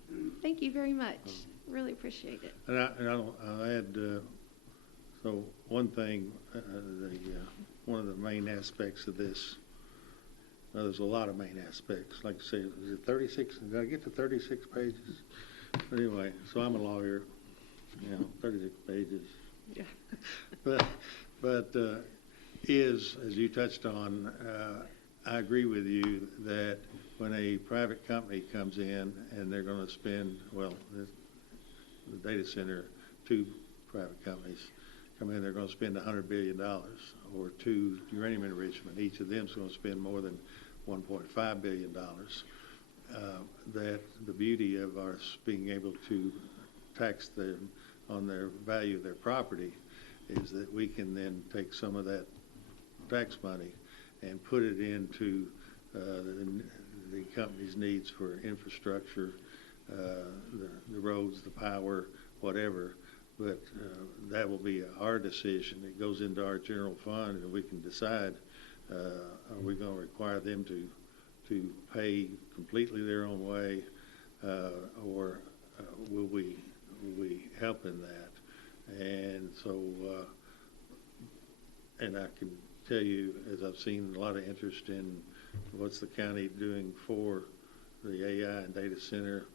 Thank you very much. Really appreciate it. And I'll add, so one thing, one of the main aspects of this, there's a lot of main aspects. Like I say, is it 36? Did I get to 36 pages? Anyway, so I'm a lawyer, 36 pages. Yeah. but is, as you touched on, I agree with you that when a private company comes in and they're going to spend, well, the data center, two private companies come in, they're going to spend $100 billion, or two uranium enrichment. Each of them is going to spend more than $1.5 billion. That the beauty of us being able to tax them on their value of their property is that we can then take some of that tax money and put it into the company's needs for infrastructure, the roads, the power, whatever. But that will be our decision. It goes into our general fund, and we can decide, are we going to require them to pay completely their own way, or will we help in that? And so, and I can tell you, as I've seen a lot of interest in what's the county doing for the AI and data center,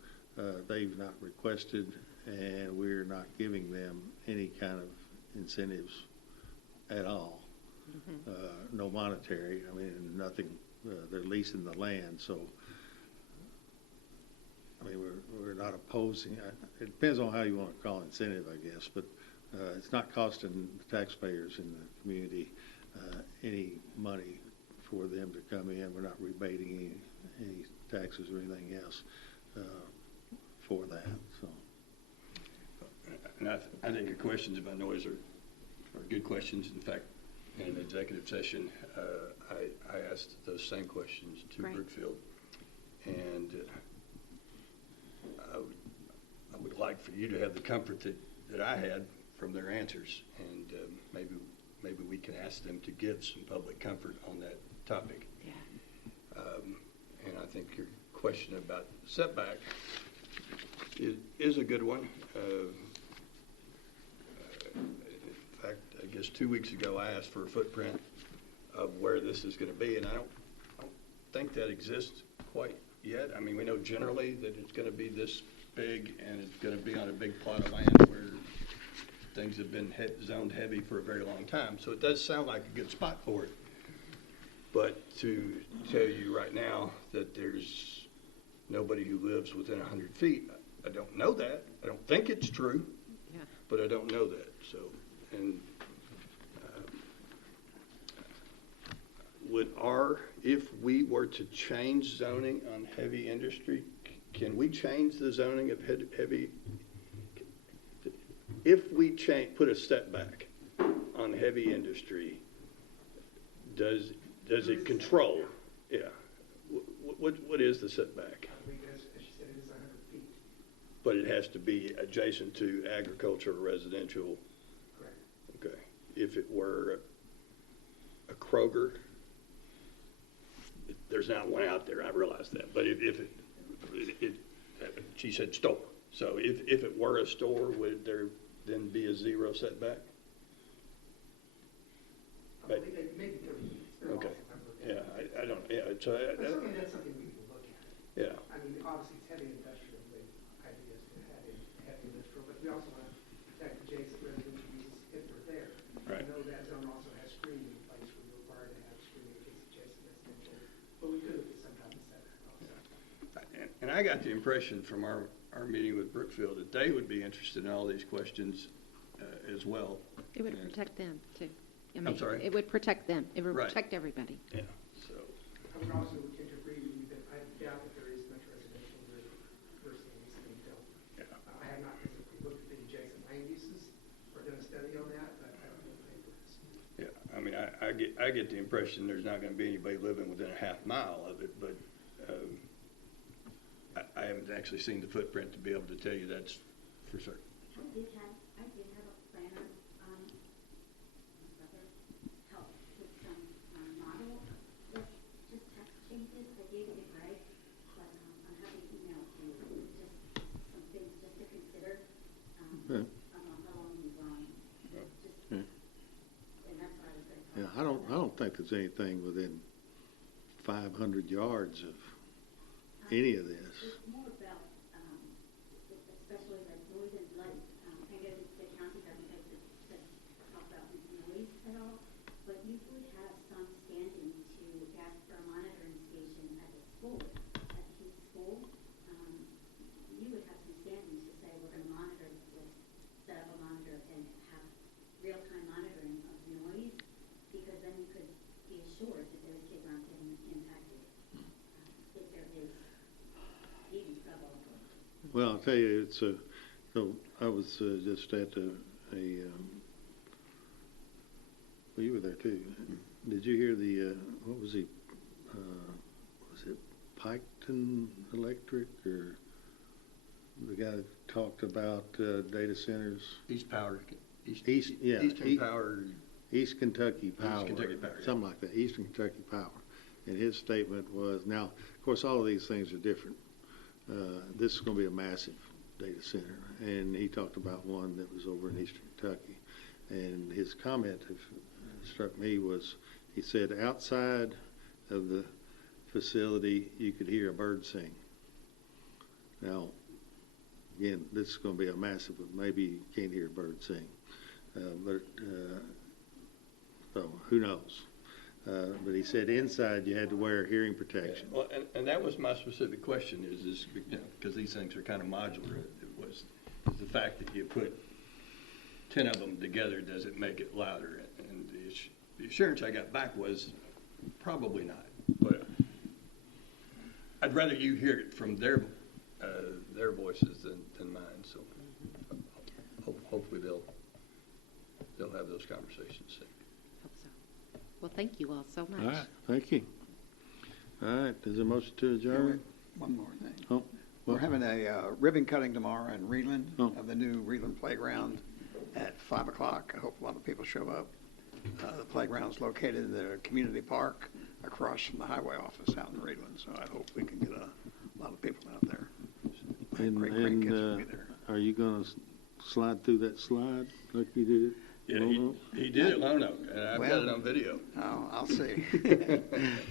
they've not requested, and we're not giving them any kind of incentives at all. No monetary, I mean, nothing. They're leasing the land, so I mean, we're not opposing. It depends on how you want to call incentive, I guess, but it's not costing the taxpayers in the community any money for them to come in. We're not rebating any taxes or anything else for that. So, and I think your questions about noise are good questions. In fact, in an executive session, I asked those same questions to Brookfield, and I would like for you to have the comfort that I had from their answers, and maybe we can ask them to give some public comfort on that topic. Yeah. And I think your question about setback is a good one. In fact, I guess 2 weeks ago I asked for a footprint of where this is going to be, and I don't think that exists quite yet. I mean, we know generally that it's going to be this big, and it's going to be on a big plot of land where things have been zoned heavy for a very long time. So it does sound like a good spot for it. But to tell you right now that there's nobody who lives within 100 feet, I don't know that. I don't think it's true, but I don't know that. So, and if we were to change zoning on heavy industry, can we change the zoning of heavy? If we put a setback on heavy industry, does it control? Yeah. What is the setback? I think, as she said, it is 100 feet. But it has to be adjacent to agriculture or residential. Correct. Okay. If it were a Kroger, there's not one out there. I realize that. But if it she said store. So if it were a store, would there then be a zero setback? I believe that maybe 30 feet. Okay. Yeah, I don't. Yeah. So certainly that's something we can look at. Yeah. I mean, obviously it's heavy industrial. The idea is to have it heavy industrial, but we also want to protect adjacent residential uses if they're there. Right. I know that zone also has screening in place where you're required to have screening against adjacent residential, but we could look at some type of setback also. And I got the impression from our meeting with Brookfield that they would be interested in all these questions as well. It would protect them, too. I mean, I'm sorry? It would protect them. It would Right. protect everybody. Yeah. So. I would also tend to agree with you that I doubt that there is much residential versus being built. Yeah. I have not physically looked at the adjacent land uses or done a study on that, but I don't know the papers. Yeah, I mean, I get the impression there's not going to be anybody living within a half mile of it, but I haven't actually seen the footprint to be able to tell you that's for certain. I did have a planner, help with some model with just text changes. I gave it to Greg, but I'm happy to email it to you. Just some things just to consider. Okay. I don't know how long you've gone. And that's what I was going to Yeah, I don't think there's anything within 500 yards of any of this. It's more about, especially like Northern Lights. I know the county doesn't have to talk about noise at all, but you would have some standing to ask for a tell you, it's so I was just at well, you were there too. Did you hear the, what was he, was it Piketon Electric, or the guy that talked about data centers? East Power. Eastern Power. East Kentucky Power. East Kentucky Power, yeah. Something like that, Eastern Kentucky Power. And his statement was, now, of course, all of these things are different. This is going to be a massive data center. And he talked about one that was over in Eastern Kentucky. And his comment that struck me was, he said, outside of the facility, you could hear a bird sing. Now, again, this is going to be a massive one. Maybe you can't hear a bird sing. So who knows? But he said inside you had to wear hearing protection. Well, and that was my specific question, is because these things are kind of modular. Is the fact that you put 10 of them together, does it make it louder? And the assurance I got back was probably not. But I'd rather you hear it from their voices than mine. So hopefully they'll have those conversations soon. Hope so. Well, thank you all so much. All right, thank you. All right, is there a motion to adjourn? One more thing. Oh, We're having a ribbon cutting tomorrow in Reland of the new Reland Playground at 5 o'clock. I hope a lot of people show up. The playground's located in the community park across from the highway office out in Reland, so I hope we can get a lot of people out there. And Great kids will be there. are you going to slide through that slide like you did? Yeah, he did it long enough, and I've got it on video. Oh, I'll see.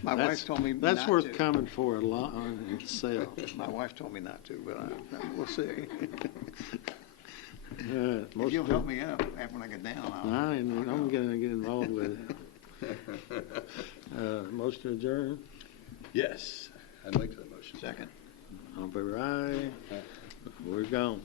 My wife told me that's not worth to. coming for a lot on itself. My wife told me not to, but we'll see. If you'll help me up when I get down, I'm going to get involved with it. Motion to adjourn? Yes, I'd like that motion. Second. All in favor, aye. We're gone.